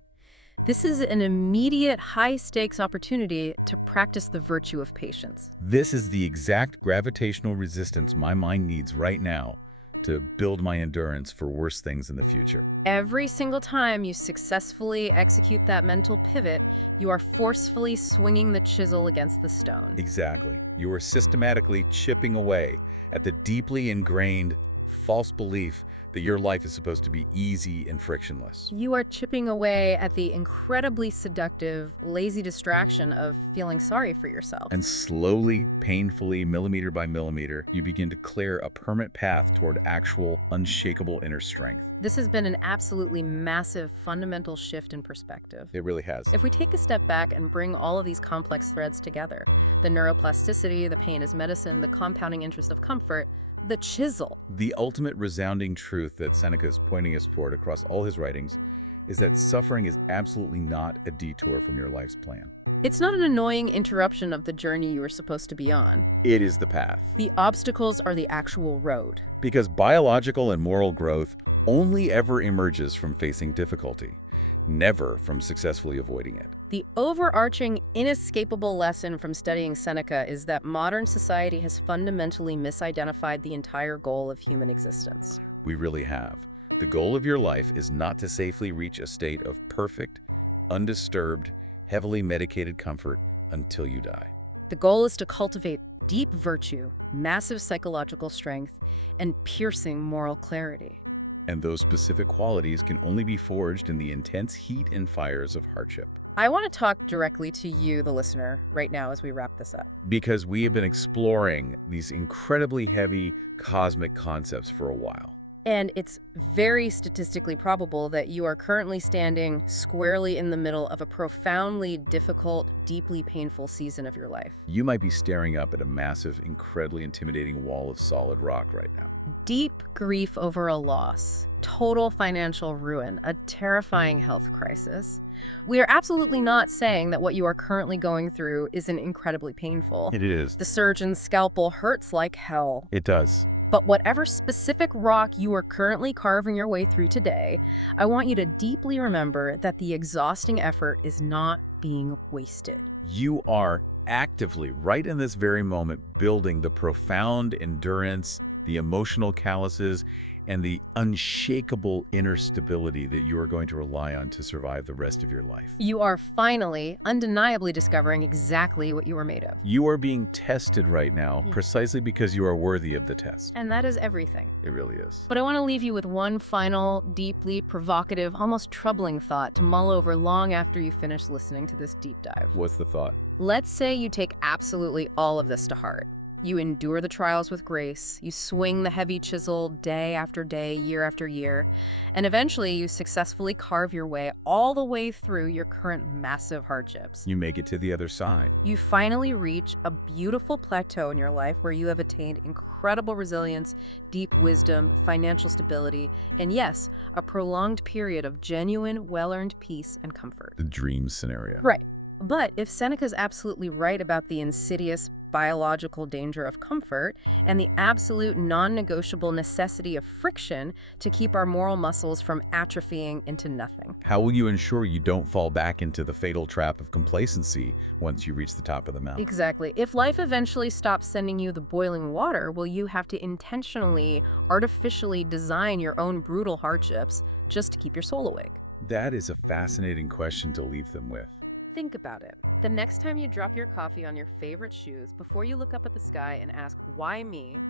This is an immediate, high-stakes opportunity to practice the virtue of patience. This is the exact gravitational resistance my mind needs right now to build my endurance for worse things in the future. Every single time you successfully execute that mental pivot, you are forcefully swinging the chisel against the stone. Exactly. You are systematically chipping away at the deeply ingrained false belief that your life is supposed to be easy and frictionless. You are chipping away at the incredibly seductive, lazy distraction of feeling sorry for yourself. And slowly, painfully, millimeter by millimeter, you begin to clear a permanent path toward actual, unshakable inner strength. This has been an absolutely massive, fundamental shift in perspective. It really has. If we take a step back and bring all of these complex threads together, the neuroplasticity, the pain as medicine, the compounding interest of comfort, the chisel. The ultimate resounding truth that Seneca is pointing us toward across all his writings is that suffering is absolutely not a detour from your life's plan. It's not an annoying interruption of the journey you were supposed to be on. It is the path. The obstacles are the actual road. Because biological and moral growth only ever emerges from facing difficulty, never from successfully avoiding it. The overarching, inescapable lesson from studying Seneca is that modern society has fundamentally misidentified the entire goal of human existence. We really have. The goal of your life is not to safely reach a state of perfect, undisturbed, heavily medicated comfort until you die. The goal is to cultivate deep virtue, massive psychological strength, and piercing moral clarity. And those specific qualities can only be forged in the intense heat and fires of hardship. I want to talk directly to you, the listener, right now as we wrap this up. Because we have been exploring these incredibly heavy cosmic concepts for a while. And it's very statistically probable that you are currently standing squarely in the middle of a profoundly difficult, deeply painful season of your life. You might be staring up at a massive, incredibly intimidating wall of solid rock right now. Deep grief over a loss, total financial ruin, a terrifying health crisis. We are absolutely not saying that what you are currently going through isn't incredibly painful. It is. The surgeon's scalpel hurts like hell. It does. But whatever specific rock you are currently carving your way through today, I want you to deeply remember that the exhausting effort is not being wasted. You are actively, right in this very moment, building the profound endurance, the emotional calluses, and the unshakable inner stability that you are going to rely on to survive the rest of your life. You are finally, undeniably discovering exactly what you are made of. You are being tested right now precisely because you are worthy of the test. And that is everything. It really is. But I want to leave you with one final, deeply provocative, almost troubling thought to mull over long after you finish listening to this deep dive. What's the thought? Let's say you take absolutely all of this to heart. You endure the trials with grace, you swing the heavy chisel day after day, year after year, and eventually you successfully carve your way all the way through your current massive hardships. You make it to the other side. You finally reach a beautiful plateau in your life where you have attained incredible resilience, deep wisdom, financial stability, and yes, a prolonged period of genuine, well-earned peace and comfort. The dream scenario. Right. But if Seneca's absolutely right about the insidious biological danger of comfort and the absolute non-negotiable necessity of friction to keep our moral muscles from atrophying into nothing. How will you ensure you don't fall back into the fatal trap of complacency once you reach the top of the mountain? Exactly. If life eventually stops sending you the boiling water, will you have to intentionally, artificially design your own brutal hardships just to keep your soul awake? That is a fascinating question to leave them with. Think about it. The next time you drop your coffee on your favorite shoes, before you look up at the sky and ask, why me?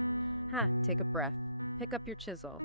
Take a breath. Pick up your chisel.